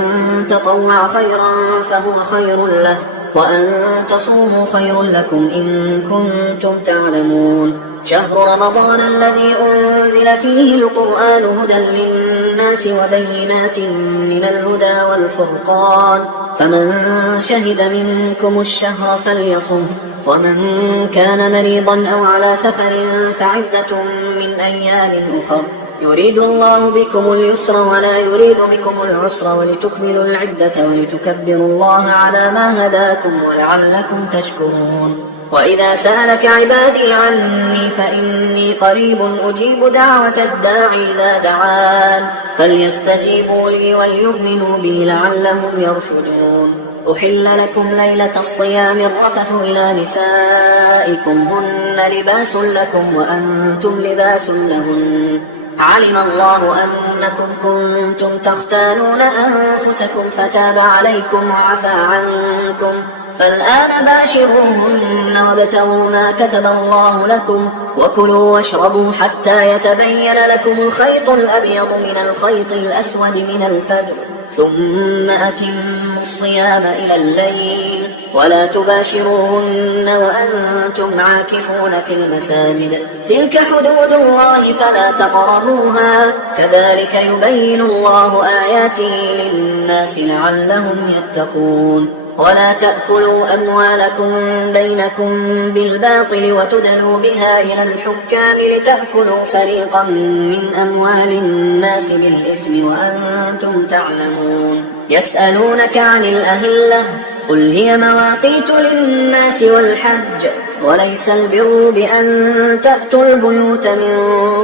تطوع خيرا فهو خير له، وأن تصوموا خير لكم إن كنتم تعلمون. شهر رمضان الذي أنزل فيه القرآن هدى للناس وبينات من الهدى والفرقان، فمن شهد منكم الشهر فليصم، ومن كان مريضا أو على سفر فعدة من أيام أخر، يريد الله بكم اليسر ولا يريد بكم العسر ولتكملوا العدة ولتكبروا الله على ما هداكم ولعلكم تشكرون. وإذا سألك عبادي عني فإني قريب أجيب دعوة الداعي إذا دعان، فليستجيبوا لي وليؤمنوا بي لعلهم يرشدون. أحل لكم ليلة الصيام الرفث إلى نسائكم هن لباس لكم وأنتم لباس لهن، علم الله أنكم كنتم تختانون أنفسكم فتاب عليكم وعفى عنكم، فالآن باشروهن وابتغوا ما كتب الله لكم، وكلوا واشربوا حتى يتبين لكم الخيط الأبيض من الخيط الأسود من الفجر، ثم أتموا الصيام إلى الليل، ولا تباشروهن وأنتم عاكفون في المساجد، تلك حدود الله فلا تقربوها، كذلك يبين الله آياته للناس لعلهم يتقون. ولا تأكلوا أموالكم بينكم بالباطل وتدلوا بها إلى الحكام لتأكلوا فريقا من أموال الناس بالإثم وأنتم تعلمون. يسألونك عن الأهلة قل هي مواقيت للناس والحج، وليس البر بأن تأتوا البيوت من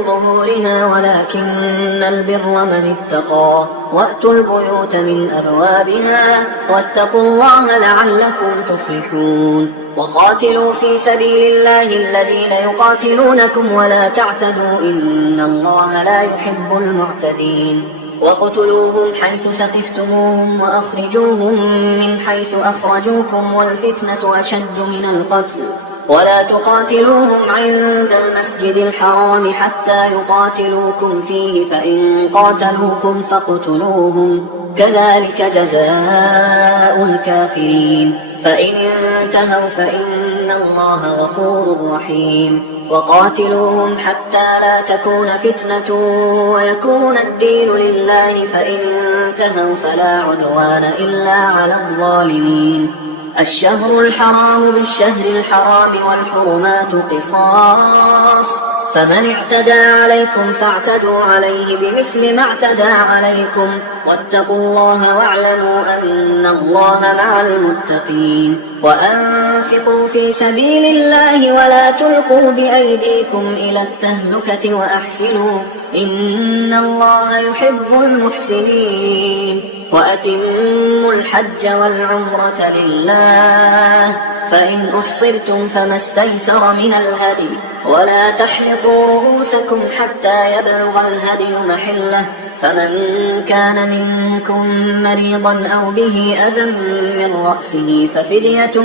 ظهورها ولكن البر من اتقى، وأتوا البيوت من أبوابها واتقوا الله لعلكم تفلحون. وقاتلوا في سبيل الله الذين يقاتلونكم ولا تعتدوا إن الله لا يحب المعتدين. وقتلوهم حيث ثقفتموهم وأخرجوهم من حيث أخرجوكم والفتنة أشد من القتل، ولا تقاتلوهم عند المسجد الحرام حتى يقاتلوكم فيه، فإن قاتلوكم فاقتلوهم، كذلك جزاء الكافرين، فإن انتهوا فإن الله غفور رحيم. وقاتلوهم حتى لا تكون فتنة ويكون الدين لله، فإن انتهوا فلا عدوان إلا على الظالمين. الشهر الحرام بالشهر الحرام والحرمات قصاص، فمن اعتدى عليكم فاعتدوا عليه بمثل ما اعتدى عليكم، واتقوا الله واعلموا أن الله مع المتقين. وأنفقوا في سبيل الله ولا تلقوا بأيديكم إلى التهلكة وأحسنوا إن الله يحب المحسنين. وأتموا الحج والعمرة لله، فإن أحصرتم فما استيسر من الهدي، ولا تحلقوا رؤوسكم حتى يبلغ الهدي محله، فمن كان منكم مريضا أو به أذى من رأسه ففدية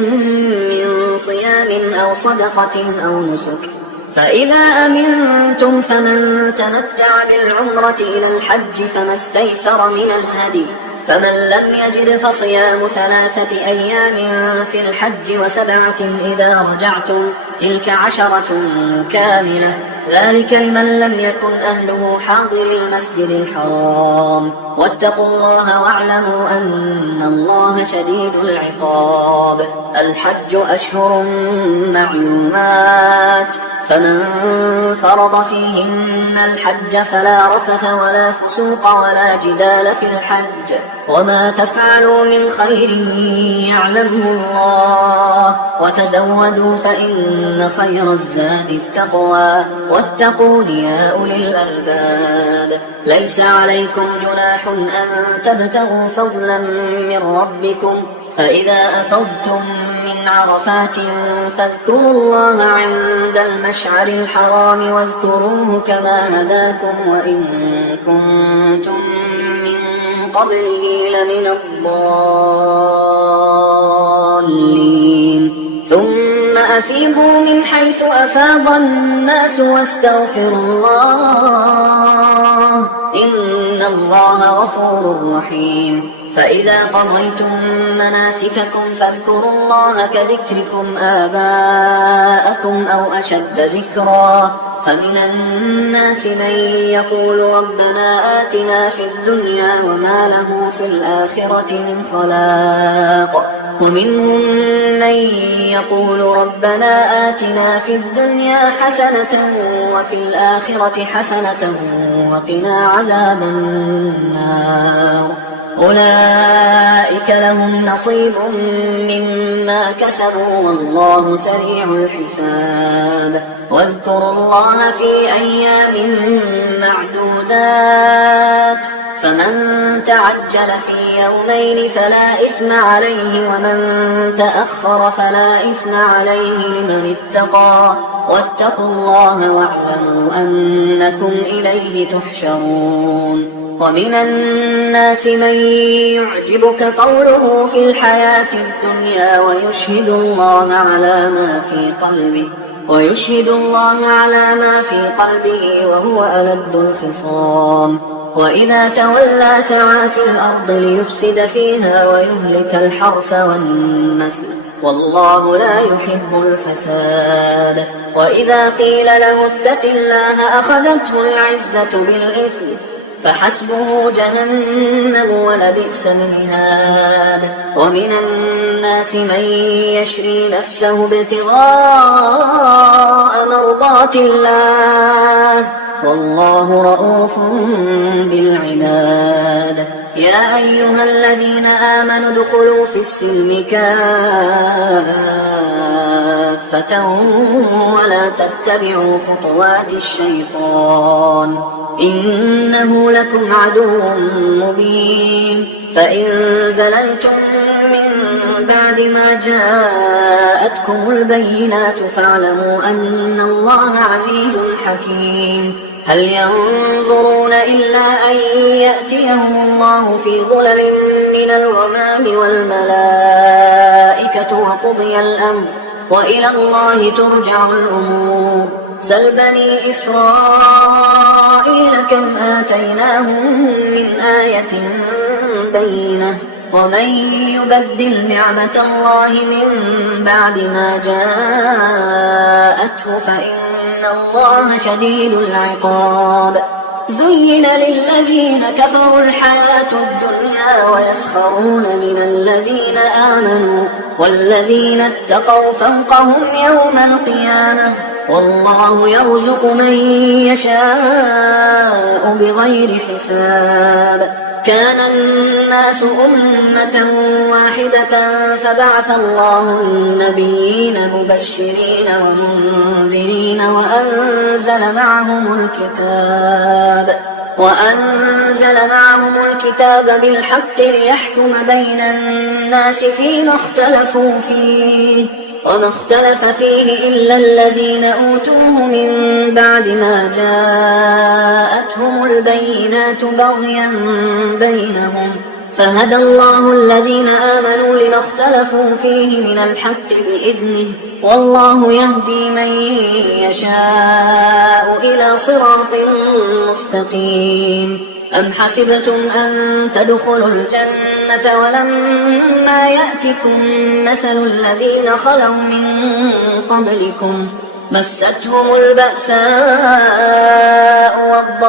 من صيام أو صدقة أو نسك، فإذا أمنتم فمن تمتع بالعمرة إلى الحج فما استيسر من الهدي، فمن لم يجد فصيام 3 أيام في الحج و7 إذا رجعتم، تلك 10 كاملة، ذلك لمن لم يكن أهله حاضر المسجد الحرام. واتقوا الله واعلموا أن الله شديد العقاب. الحج أشهر معلومات، فمن فرض فيهن الحج فلا رفث ولا فسوق ولا جدال في الحج، وما تفعلوا من خير يعلمه الله، وتزودوا فإن خير الزاد التقوى واتقون يا أولي الألباب. ليس عليكم جناح أن تبتغوا فضلا من ربكم، فإذا أفضتم من عرفات فاذكروا الله عند المشعر الحرام واذكروه كما هداكم وإن كنتم من قبله لمن الضالين. ثم أفيضوا من حيث أفاض الناس واستغفروا الله إن الله غفور رحيم. فإذا قضيتم مناسككم فاذكروا الله كذكركم آباءكم أو أشد ذكرا. فمن الناس من يقول ربنا آتنا في الدنيا وما له في الآخرة من خلاق، ومنهم من يقول ربنا آتنا في الدنيا حسنة وفي الآخرة حسنة وقنا عذاب النار. أولئك لهم نصيب مما كسبوا والله سريع الحساب. واذكروا الله في أيام معدودات، فمن تعجل في يومين فلا إثم عليه ومن تأخر فلا إثم عليه لمن اتقى. واتقوا الله واعلموا أنكم إليه تحشرون. ومن الناس من يعجبك قوله في الحياة الدنيا ويشهد الله على ما في قلبه وهو ألد الخصام. وإذا تولى سعى في الأرض ليفسد فيها ويهلك الحرث والنسل والله لا يحب الفساد. وإذا قيل له اتق الله أخذته العزة بالإثم فحسبه جهنم ولبئس المهاد. ومن الناس من يشري نفسه ابتغاء مرضات الله والله رؤوف بالعباد. يا أيها الذين آمنوا ادخلوا في السلم كافة ولا تتبعوا خطوات الشيطان إنه لكم عدو مبين. فإن زللتم من بعد ما جاءتكم البينات فاعلموا أن الله عزيز حكيم. هل ينظرون إلا أن يأتيهم الله في ظلل من الغمام والملائكة وقضي الأمر وإلى الله ترجع الأمور. سل بني إسرائيل كم آتيناهم من آية بينة ومن يبدل نعمة الله من بعد ما جاءته فإن الله شديد العقاب. زين للذين كفروا الحياة الدنيا ويسخرون من الذين آمنوا والذين اتقوا فوقهم يوم القيامة والله يرزق من يشاء بغير حساب. كان الناس أمة واحدة فبعث الله النبيين مبشرين ومنذرين وأنزل معهم الكتاب بالحق ليحكم بين الناس فيما اختلفوا فيه وما اختلف فيه إلا الذين أوتوه من بعد ما جاءتهم البينات بغيا بينهم فهدى الله الذين آمنوا لما اختلفوا فيه من الحق بإذنه والله يهدي من يشاء إلى صراط مستقيم. أم حسبتم أن تدخلوا الجنة ولما يأتكم مثل الذين خلوا من قبلكم مستهم البأساء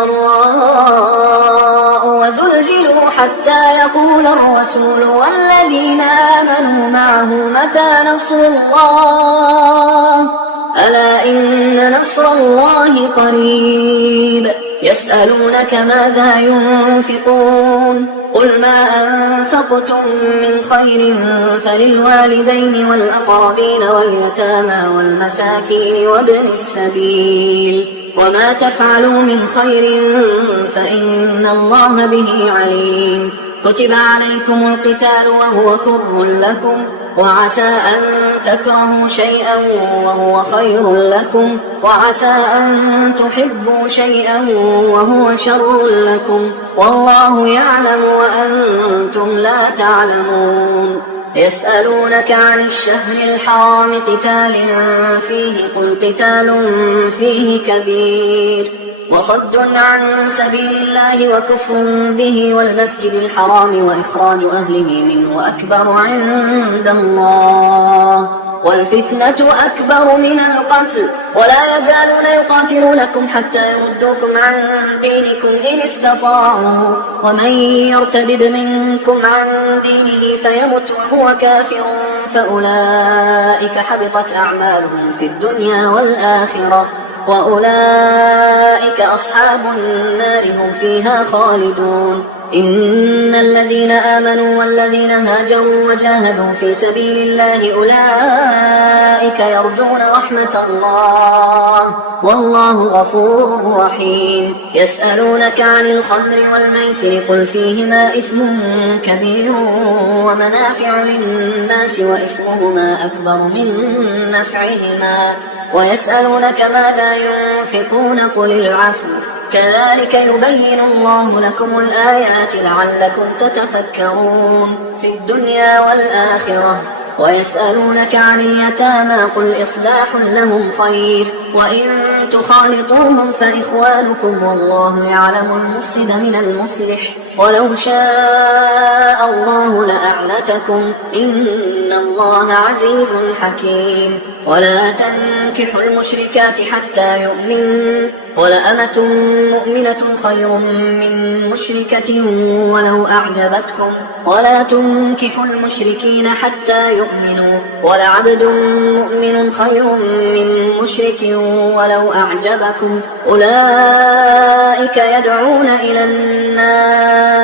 والضراء وزلزلوا حتى يقول الرسول والذين آمنوا معه متى نصر الله ألا إن نصر الله قريب. يسألونك ماذا ينفقون قل ما أنفقتم من خير فللوالدين والأقربين واليتامى والمساكين وابن السبيل وما تفعلوا من خير فإن الله به عليم كتب عليكم القتال وهو كره لكم وعسى أن تكرهوا شيئا وهو خير لكم وعسى أن تحبوا شيئا وهو شر لكم والله يعلم وأنتم لا تعلمون يسألونك عن الشهر الحرام قتال فيه قل قتال فيه كبير وصد عن سبيل الله وكفر به والمسجد الحرام وإخراج أهله منه أكبر عند الله والفتنة أكبر من القتل ولا يزالون يقاتلونكم حتى يردوكم عن دينكم إن استطاعوا ومن يرتد منكم عن دينه فيمت وهو كافر فأولئك حبطت أعمالهم في الدنيا والآخرة وأولئك أصحاب النار هم فيها خالدون إن الذين آمنوا والذين هاجروا وجاهدوا في سبيل الله أولئك يرجون رحمة الله والله غفور رحيم يسألونك عن الخمر والميسر قل فيهما إثم كبير ومنافع للناس وإثمهما أكبر من نفعهما ويسألونك ماذا ينفقون قل العفو كذلك يبين الله لكم الآيات لعلكم تتفكرون في الدنيا والآخرة ويسألونك عن اليتامى قل إصلاح لهم خير وإن تخالطوهم فإخوانكم والله يعلم المفسد من المصلح ولو شاء الله لأعنتكم إن الله عزيز حكيم ولا تنكحوا المشركات حتى يؤمنوا ولأمة مؤمنة خير من مشركة ولو أعجبتكم ولا تنكحوا المشركين حتى يؤمنوا ولعبد مؤمن خير من مشرك ولو أعجبكم أولئك يدعون إلى النار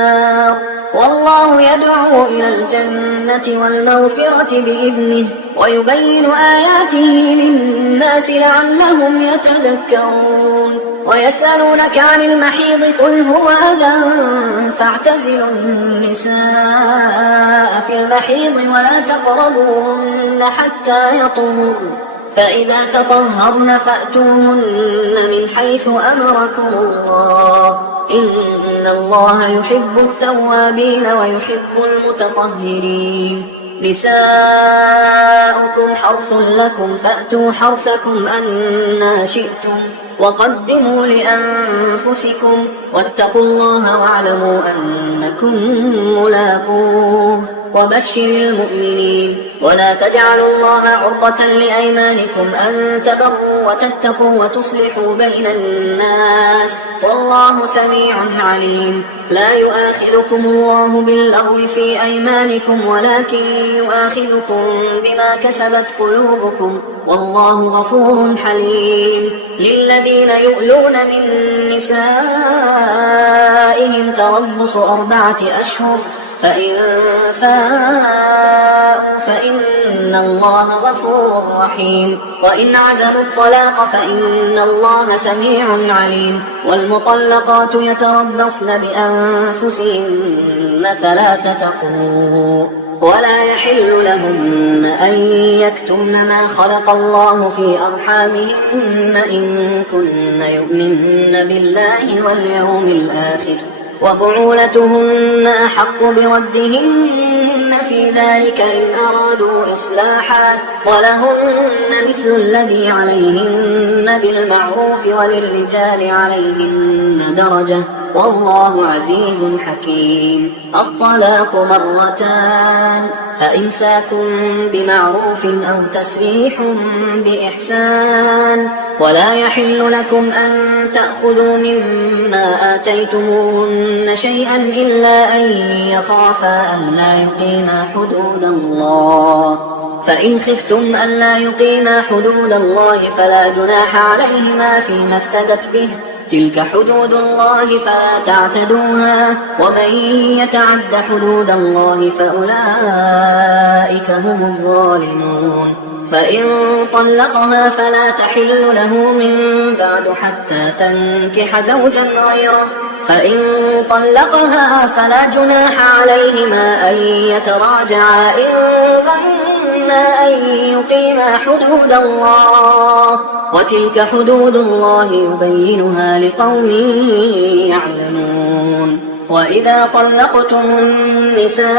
والله يدعو إلى الجنة والمغفرة بإذنه ويبين آياته للناس لعلهم يتذكرون ويسألونك عن المحيض قل هو أذى فاعتزلوا النساء في المحيض ولا تقربوهن حتى يطهرن فإذا تطهرن فأتوهن من حيث أمركم الله إن الله يحب التوابين ويحب المتطهرين نساؤكم حرث لكم فأتوا حرثكم أنى شئتم وقدموا لأنفسكم واتقوا الله واعلموا أنكم ملاقوه وبشر المؤمنين ولا تجعلوا الله عرضة لأيمانكم أن تبروا وتتقوا وتصلحوا بين الناس والله سميع عليم لا يؤاخذكم الله باللغو في أيمانكم ولكن يؤاخذكم بما كسبت قلوبكم والله غفور حليم للذين يؤلون من نسائهم تربص 4 أشهر فإن فاءوا فإن الله غفور رحيم وإن عزموا الطلاق فإن الله سميع عليم والمطلقات يتربصن بأنفسهن 3 قروء ولا يحل لهن أن يكتمن ما خلق الله في أرحامهن إن كن يؤمن بالله واليوم الآخر وبعولتهن أحق بردهن في ذلك إن أرادوا إصلاحا ولهن مثل الذي عليهن بالمعروف وللرجال عليهن درجة والله عزيز حكيم الطلاق 2 فإمساك بمعروف أو تسريح بإحسان ولا يحل لكم أن تأخذوا مما آتيتموهن شيئا إلا أن يخافا ألا يقيما حدود الله فإن خفتم ألا يقيما حدود الله فلا جناح عليهما فيما افتدت به تلك حدود الله فلا تعتدوها ومن يتعد حدود الله فأولئك هم الظالمون. فإن طلقها فلا تحل له من بعد حتى تنكح زوجا غيره. فإن طلقها فلا جناح عليهما أن يتراجعا إن ظنا أن يقيما حدود الله وتلك حدود الله يبينها لقوم يعلمون. وإذا طلقتم النساء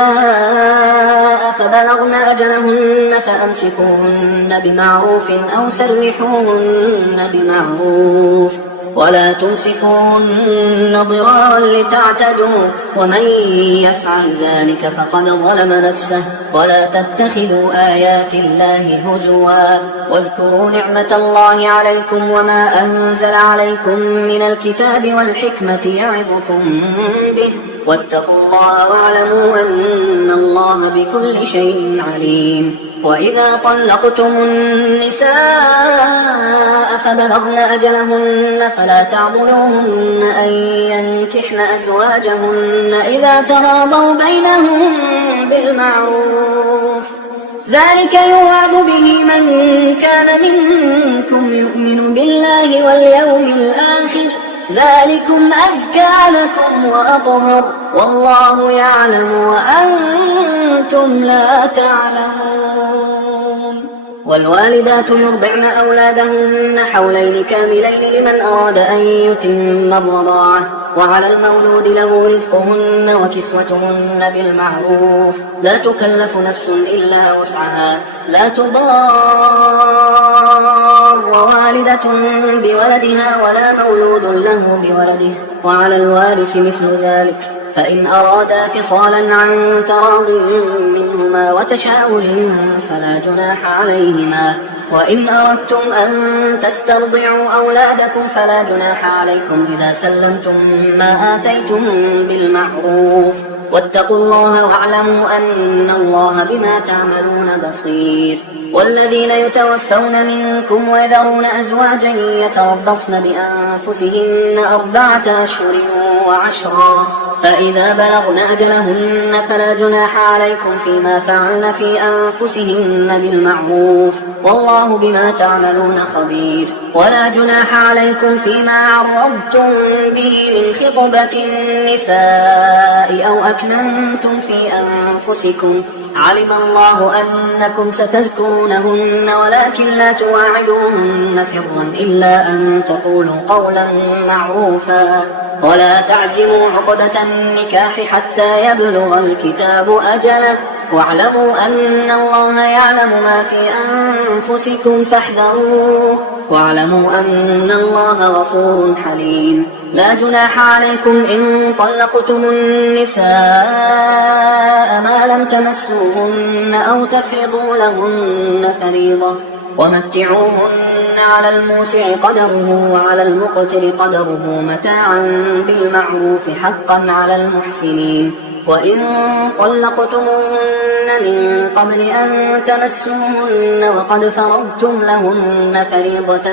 فبلغن أجلهن فأمسكوهن بمعروف أو سرحوهن بمعروف ولا تمسكوهن ضرارا لتعتدوا ومن يفعل ذلك فقد ظلم نفسه. ولا تتخذوا آيات الله هزوا واذكروا نعمة الله عليكم وما أنزل عليكم من الكتاب والحكمة يعظكم به واتقوا الله واعلموا أن الله بكل شيء عليم. وإذا طلقتم النساء فبلغن أجلهن فلا تعضلوهن أن ينكحن أزواجهن إذا تراضوا بينهم بالمعروف ذلك يوعظ به من كان منكم يؤمن بالله واليوم الآخر ذلكم أزكى لكم وأطهر والله يعلم وأنتم لا تعلمون. والوالدات يرضعن أولادهن حولين كاملين لمن أراد أن يتم الرضاعة وعلى المولود له رزقهن وكسوتهن بالمعروف لا تكلف نفس إلا وسعها لا تضار والدة بولدها ولا مولود له بولده وعلى الوارث مثل ذلك فإن أرادا فصالا عن تراض منهما وتشاور فلا جناح عليهما. وإن أردتم أن تسترضعوا أولادكم فلا جناح عليكم إذا سلمتم ما آتيتم بالمعروف واتقوا الله واعلموا أن الله بما تعملون بصير. والذين يتوفون منكم ويذرون أزواجا يتربصن بأنفسهن 4 أشهر وعشرا فإذا بلغن أجلهن فلا جناح عليكم فيما فعلن في أنفسهن بالمعروف والله بما تعملون خبير. ولا جناح عليكم فيما عرضتم به من خطبة النساء أو أكننتم في أنفسكم علم الله أنكم ستذكرونهن ولكن لا تواعدوهن سرا إلا أن تقولوا قولا معروفا ولا تعزموا عقدة النكاح حتى يبلغ الكتاب أجله واعلموا أن الله يعلم ما في أنفسكم فاحذروه واعلموا أن الله غفور حليم. لا جناح عليكم إن طلقتم النساء ما لم تمسوهن أو تفرضوا لهن فريضة ومتعوهن على الموسع قدره وعلى المقتر قدره متاعا بالمعروف حقا على المحسنين. وإن طلقتموهن من قبل أن تمسوهن وقد فرضتم لهن فريضة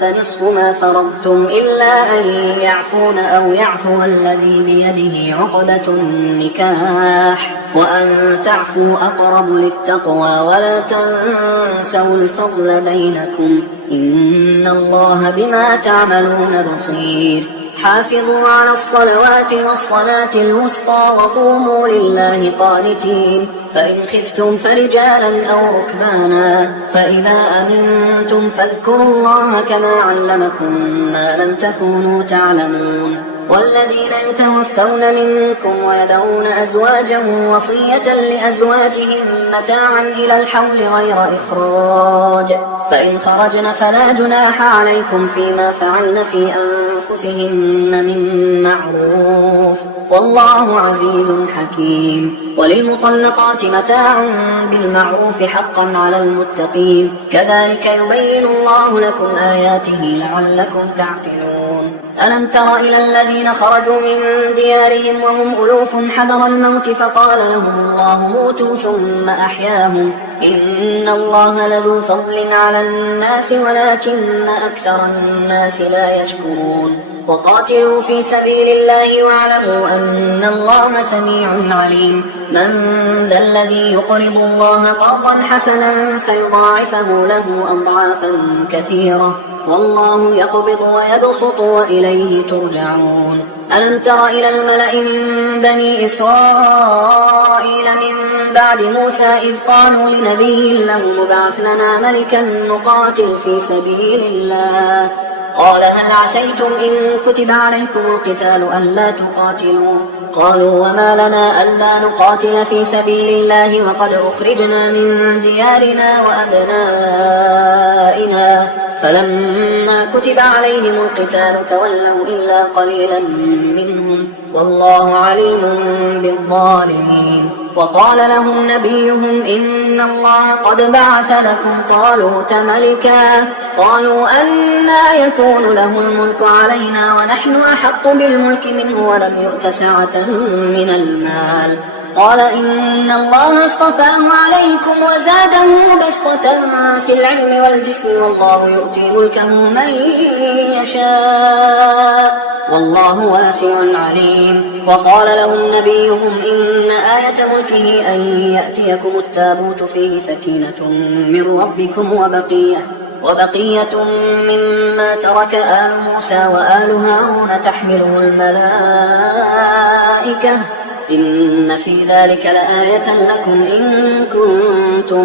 فنصف ما فرضتم إلا أن يعفون أو يعفو الذي بيده عقدة النكاح وأن تعفوا أقرب للتقوى ولا تنسوا الفضل بينكم إن الله بما تعملون بصير. حافظوا على الصلوات والصلاة الوسطى وقوموا لله قانتين فإن خفتم فرجالا أو ركبانا فإذا أمنتم فاذكروا الله كما علمكم ما لم تكونوا تعلمون. والذين يتوفون منكم ويذرون أزواجا وصية لأزواجهم متاعا إلى الحول غير إخراج فإن خرجن فلا جناح عليكم فيما فعلن في أنفسهن من معروف والله عزيز حكيم. وللمطلقات متاع بالمعروف حقا على المتقين كذلك يبين الله لكم آياته لعلكم تعقلون. ألم تر إلى الذين خرجوا من ديارهم وهم ألوف حذر الموت فقال لهم الله موتوا ثم أحياهم إن الله لذو فضل على الناس ولكن أكثر الناس لا يشكرون. وقاتلوا في سبيل الله واعلموا أن الله سميع عليم من ذا الذي يقرض الله قرضا حسنا فيضاعفه له أضعافا كثيرة والله يقبض ويبسط وإليه ترجعون ألم تر إلى الملأ من بني إسرائيل من بعد موسى إذ قالوا لنبي له ابعث لنا ملكا نقاتل في سبيل الله قال هل عسيتم إن كتب عليكم القتال ألا تقاتلوا قالوا وما لنا ألا نقاتل في سبيل الله وقد أخرجنا من ديارنا وأبنائنا فلما كتب عليهم القتال تولوا إلا قليلا منهم والله عليم بالظالمين وقال لهم نبيهم إن الله قد بعث لكم طالوت ملكا قالوا أنى يكون له الملك علينا ونحن أحق بالملك منه ولم يؤت سعة من المال قال إن الله اصطفاه عليكم وزاده بسطة في العلم والجسم والله يؤتي ملكه من يشاء والله واسع عليم وقال لهم نبيهم إن آية ملكه أن يأتيكم التابوت فيه سكينة من ربكم وبقية مما ترك آل موسى وآل هارون تحمله الملائكة إن في ذلك لآية لكم إن كنتم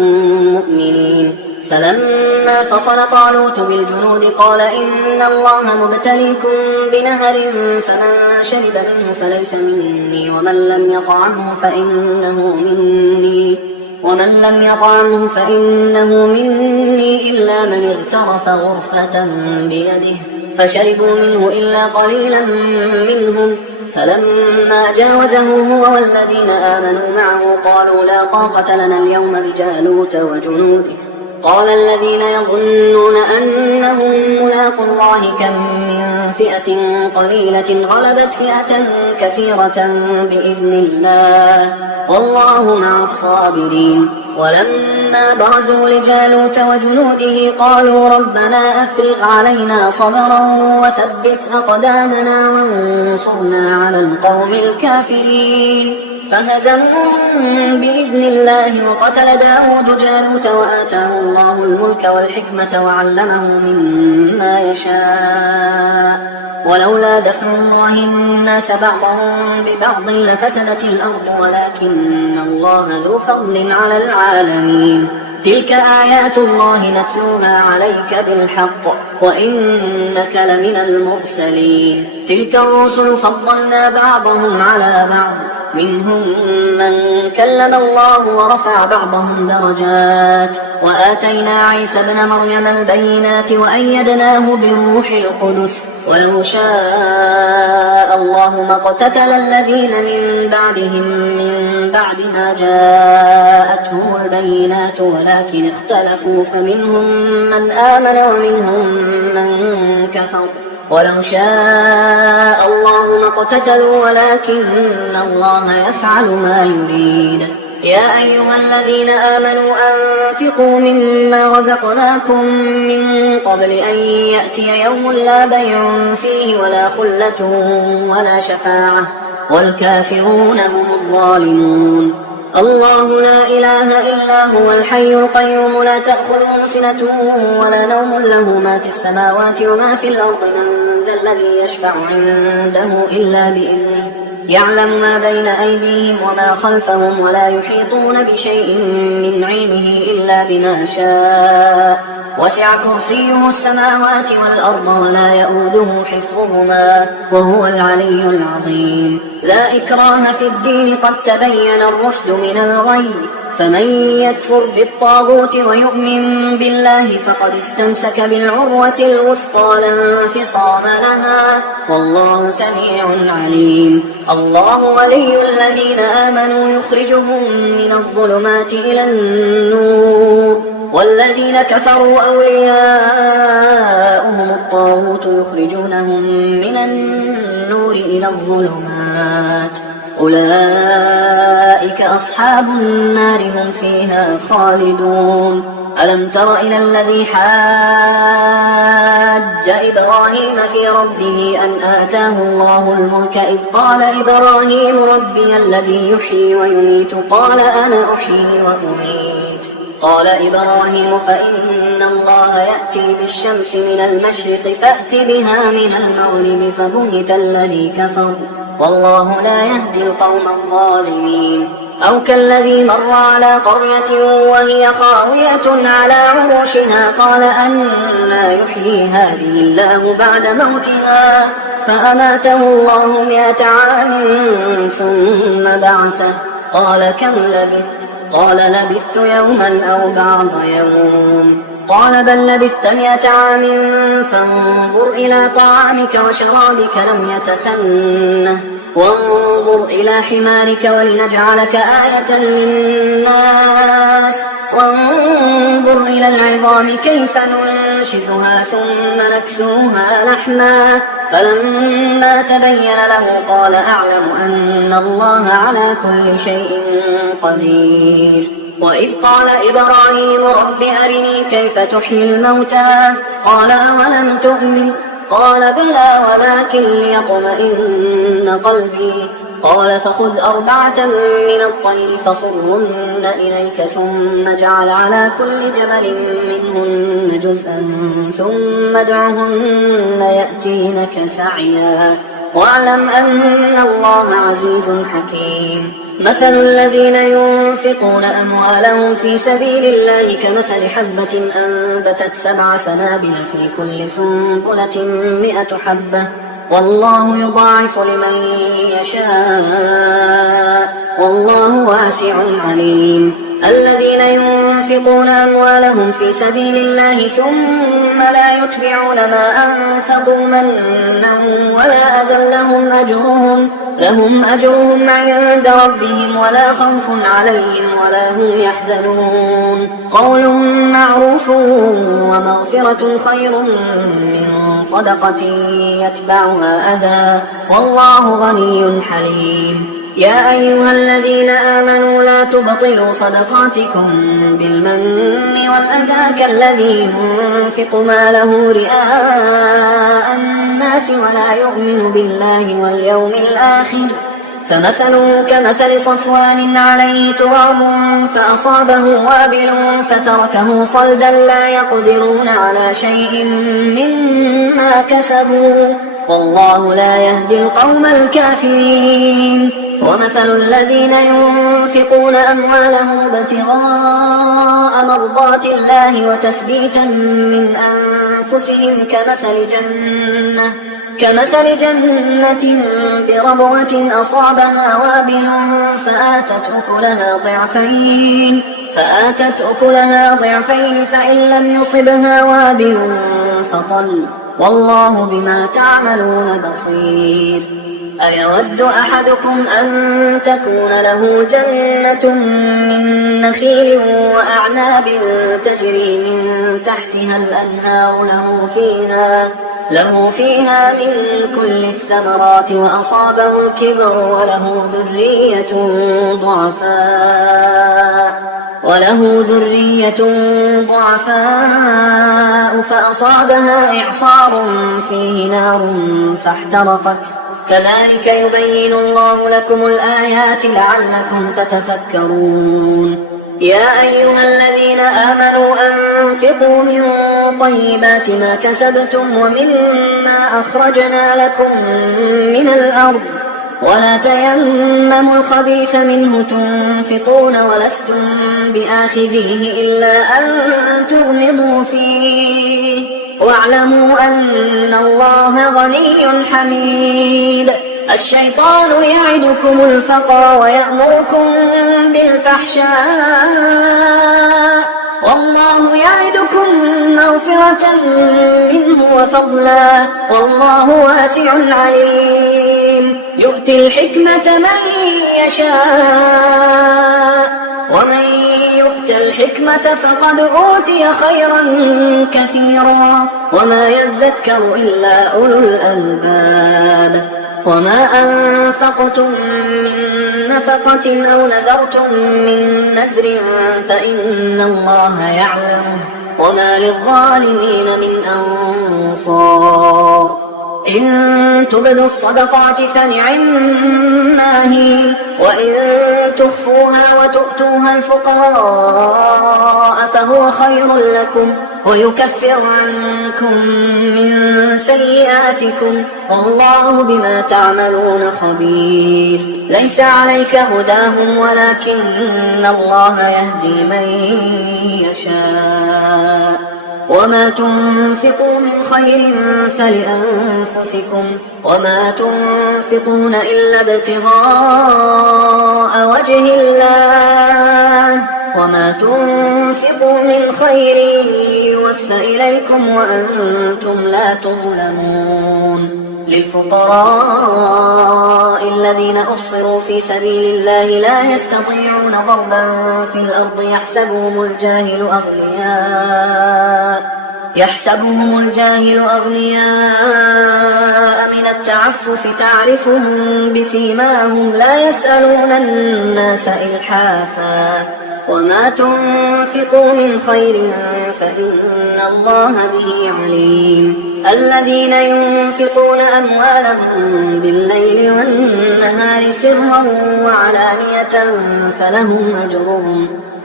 مؤمنين فلما فصل طالوت بالجنود قال إن الله مبتليكم بنهر فمن شرب منه فليس مني ومن لم يطعمه فإنه مني إلا من اغترف غرفة بيده فشربوا منه إلا قليلا منهم فلما جاوزه هو والذين آمنوا معه قالوا لا طاقة لنا اليوم بجالوت وجنوده قال الذين يظنون أنهم ملاقوا الله كم من فئة قليلة غلبت فئة كثيرة بإذن الله والله مع الصابرين ولما برزوا لجالوت وجنوده قالوا ربنا أفرغ علينا صبرا وثبت أقدامنا وانصرنا على القوم الكافرين فهزموهم بإذن الله وقتل داود جالوت وآتاه الله الملك والحكمة وعلمه مما يشاء ولولا دفع الله الناس بعضهم ببعض لفسدت الأرض ولكن الله ذو فضل على العالمين تلك آيات الله نتلوها عليك بالحق وإنك لمن المرسلين تلك الرسل فضلنا بعضهم على بعض منهم من كلم الله ورفع بعضهم درجات وآتينا عيسى ابن مريم البينات وأيدناه بروح القدس ولو شاء الله ما اقتتل الذين من بعدهم من بعد ما جاءتهم البينات ولكن اختلفوا فمنهم من آمن ومنهم من كفر ولو شاء الله ما اقتتلوا ولكن الله يفعل ما يريد يا أيها الذين آمنوا أنفقوا مما رزقناكم من قبل أن يأتي يوم لا بيع فيه ولا خلة ولا شفاعة والكافرون هم الظالمون الله لا إله إلا هو الحي القيوم لا تأخذه سنة ولا نوم له ما في السماوات وما في الأرض من ذا الذي يشفع عنده إلا بإذنه يعلم ما بين أيديهم وما خلفهم ولا يحيطون بشيء من علمه إلا بما شاء وسع كرسيه السماوات والأرض ولا يؤوده حفظهما وهو العلي العظيم لا إكراه في الدين قد تبين الرشد من الغي فمن يكفر بالطاغوت ويؤمن بالله فقد استمسك بالعروة الوثقى لا انفصام لها والله سميع عليم الله ولي الذين آمنوا يخرجهم من الظلمات إلى النور والذين كفروا أولياؤهم الطاغوت يخرجونهم من النور إلى الظلمات أولئك أصحاب النار هم فيها خالدون ألم تر إلى الذي حاج حاج إبراهيم في ربه أن آتاه الله الملك إذ قال إبراهيم ربي الذي يحيي ويميت قال أنا أحيي وأميت قال إبراهيم فإن الله يأتي بالشمس من المشرق فأت بها من المغرب فبهت الذي كفر والله لا يهدي القوم الظالمين أو كالذي مر على قرية وهي خاوية على عروشها قال أنى يحيي هذه الله بعد موتها فأماته الله 100 عام ثم بعثه قال كم لبثت قال لبثت يوما أو بعض يوم قال بل لبثت 100 عام فانظر إلى طعامك وشرابك لم يتسنه وانظر إلى حمارك ولنجعلك آية للناس وانظر إلى العظام كيف ننشزها ثم نكسوها لحما فلما تبين له قال أعلم أن الله على كل شيء قدير وإذ قال إبراهيم رب أرني كيف تحيي الموتى قال أولم تؤمن قال بلى ولكن ليطمئن قلبي قال فخذ 4 من الطير فصرهن إليك ثم اجعل على كل جبل منهن جزءا ثم ادعهن يأتينك سعيا واعلم أن الله عزيز حكيم مثل الذين ينفقون أموالهم في سبيل الله كمثل حبة أنبتت 7 سنابل في كل سنبلة 100 حبة والله يضاعف لمن يشاء والله واسع عليم الذين ينفقون أموالهم في سبيل الله ثم لا يتبعون ما أنفقوا منا ولا أذى لهم أجرهم عند ربهم ولا خوف عليهم ولا هم يحزنون قول معروف ومغفرة خير من صدقة يتبعها أذى والله غني حليم يا أيها الذين آمنوا لا تبطلوا صدقاتكم بالمن والأذى كالذي ينفق ماله رئاء الناس ولا يؤمن بالله واليوم الآخر فمثله كمثل صفوان عليه تراب فأصابه وابل فتركه صلدا لا يقدرون على شيء مما كسبوا والله لا يهدي القوم الكافرين ومثل الذين ينفقون أموالهم ابتغاء مرضات الله وتثبيتا من أنفسهم كمثل جنة بربوة أصابها وابل فآتت أكلها ضعفين فإن لم يصبها وابل فطل والله بما تعملون بصير أيود أحدكم أن تكون له جنة من نخيل وأعناب تجري من تحتها الأنهار له فيها من كل الثمرات وأصابه الكبر وله ذرية ضعفاء فأصابها إعصار فيه نار فاحترقت كذلك يبين الله لكم الآيات لعلكم تتفكرون يا أيها الذين آمنوا أنفقوا من طيبات ما كسبتم ومما أخرجنا لكم من الأرض ولا تيمموا الخبيث منه تنفقون ولستم بآخذيه إلا أن تغمضوا فيه واعلموا أن الله غني حميد الشيطان يعدكم الفقر ويأمركم بالفحشاء والله يعدكم مغفرة منه وفضلا والله واسع عليم يؤتي الحكمة من يشاء ومن يؤت الحكمة فقد أوتي خيرا كثيرا وما يذكر إلا أولو الألباب وما أنفقتم من نفقة أو نذرتم من نذر فإن الله يعلمه وما للظالمين من أنصار. إن تبدوا الصدقات فنعما هي، وإن تخفوها وتؤتوها الفقراء فهو خير لكم ويكفر عنكم من سيئاتكم والله بما تعملون خبير. ليس عليك هداهم ولكن الله يهدي من يشاء. وما تنفقوا من خير فلأنفسكم وما تنفقون إلا ابتغاء وجه الله وما تنفقوا من خير يوفى إليكم وأنتم لا تظلمون. للفقراء الذين أحصروا في سبيل الله لا يستطيعون ضربا في الأرض يحسبهم الجاهل أغنياء من التعفف تعرفهم بسيماهم لا يسألون الناس إلحافا. وما تنفقوا من خير فإن الله به عليم. الذين ينفقون أموالهم بالليل والنهار سرا وعلانية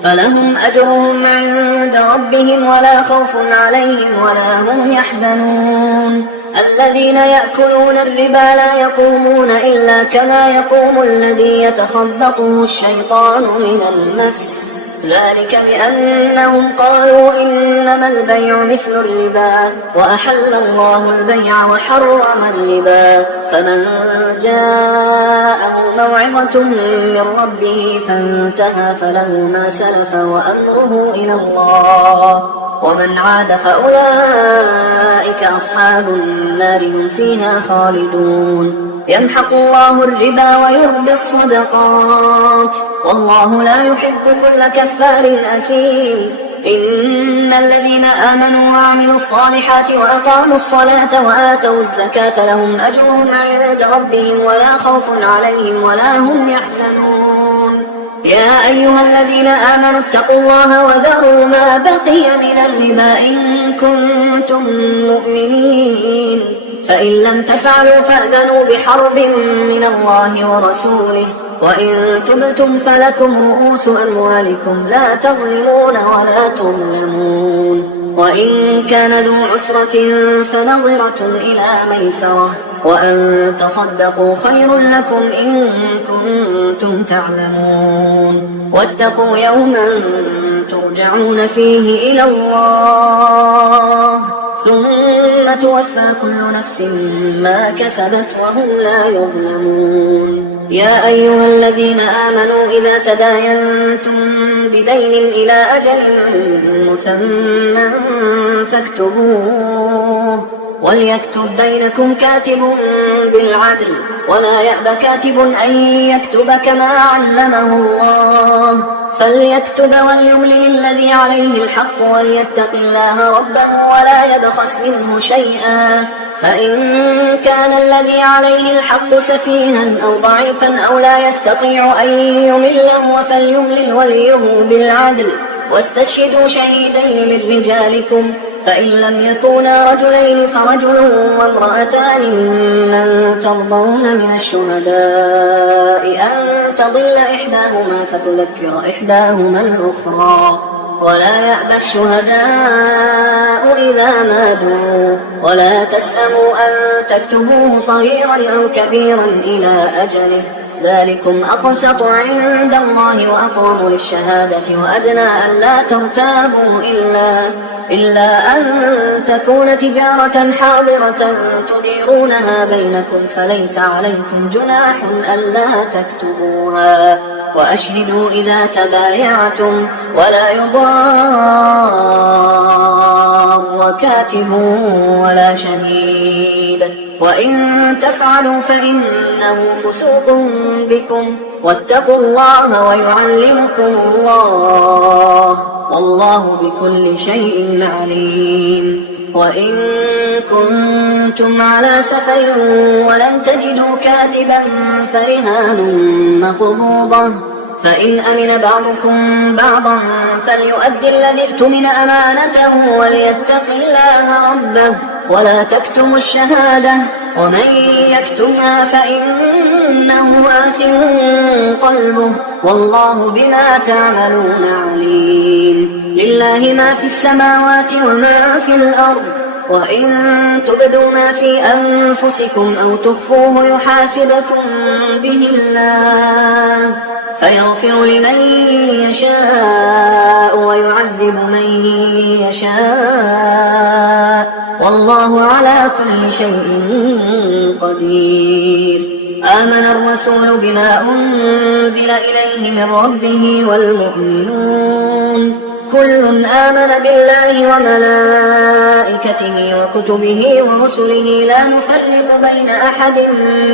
فلهم أجرهم عند ربهم ولا خوف عليهم ولا هم يحزنون. الذين يأكلون الربا لا يقومون إلا كما يقوم الذي يتخبطه الشيطان من المس، ذلك بأنهم قالوا إنما البيع مثل الربا وأحل الله البيع وحرم الربا. فمن جاءه موعظة من ربه فانتهى فله ما سلف وأمره إلى الله ومن عاد فأولئك أصحاب النار هم فيها خالدون. يمحق الله الربا ويربي الصدقات والله لا يحب كل كفار أثيم. إن الذين آمنوا وعملوا الصالحات وأقاموا الصلاة وآتوا الزكاة لهم أجرهم عند ربهم ولا خوف عليهم ولا هم يحزنون. يا أيها الذين آمنوا اتقوا الله وذروا ما بقي من الربا إن كنتم مؤمنين، فإن لم تفعلوا فأذنوا بحرب من الله ورسوله، وإن تبتم فلكم رؤوس أموالكم لا تظلمون ولا تظلمون. وإن كان ذو عسرة فنظرة إلى ميسرة وأن تصدقوا خير لكم إن كنتم تعلمون. واتقوا يوما ترجعون فيه إلى الله ثم توفى كل نفس ما كسبت وهم لا يظلمون. يا أيها الذين آمنوا إذا تداينتم بدين إلى أجل مسمى فاكتبوه وليكتب بينكم كاتب بالعدل ولا يأب كاتب أن يكتب كما علمه الله، فليكتب وليملل الذي عليه الحق وليتق الله ربه ولا يبخس منه شيئا، فإن كان الذي عليه الحق سفيها أو ضعيفا أو لا يستطيع أن يمله فليملل وليه بالعدل واستشهدوا شهيدين من رجالكم، فإن لم يكونا رجلين فرجل وامرأتان ممن ترضون من الشهداء أن تضل إحداهما فتذكر إحداهما الأخرى، ولا يأبى الشهداء إذا ما دعوا، ولا تسأموا أن تكتبوه صغيرا أو كبيرا إلى أجله، ذلكم أقسط عند الله وأقوم للشهادة وأدنى أن لا ترتابوا إلا أن تكون تجارة حاضرة تديرونها بينكم فليس عليكم جناح ألا تكتبوها، وأشهدوا إذا تبايعتم ولا يضار كاتب ولا شهيد، وإن تفعلوا فإنه فسوق بكم واتقوا الله ويعلمكم الله والله بكل شيء عليم. وإن كنتم على سفر ولم تجدوا كاتبا فرهان مقبوضة فإن أمن بعضكم بعضا فليؤدي الذي اؤتمن أمانته وليتق الله ربه ولا تكتموا الشهادة ومن يكتمها فإنه آثم قلبه والله بما تعملون عليم. لله ما في السماوات وما في الأرض وإن تبدوا ما في أنفسكم أو تخفوه يحاسبكم به الله فيغفر لمن يشاء ويعذب من يشاء والله على كل شيء قدير. آمن الرسول بما أنزل إليه من ربه والمؤمنون كل آمن بالله وملائكته وكتبه ورسله لا نفرق بين أحد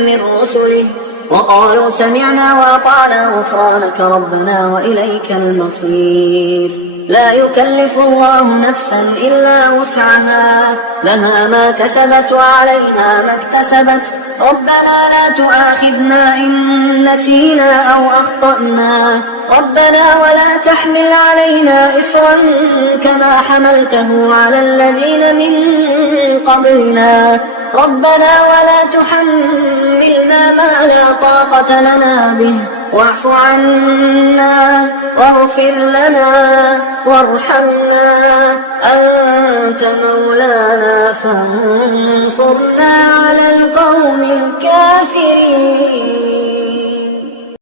من رسله وقالوا سمعنا وأطعنا غفرانك ربنا وإليك المصير. لا يكلف الله نفسا إلا وسعها لها ما كسبت وعليها ما اكتسبت ربنا لا تؤاخذنا إن نسينا أو أخطأنا ربنا ولا تحمل علينا إصرا كما حملته على الذين من قبلنا ربنا ولا تحملنا ما لا طاقة لنا به واعف عنا واغفر لنا وارحمنا أنت مولانا فانصرنا على القوم الكافرين.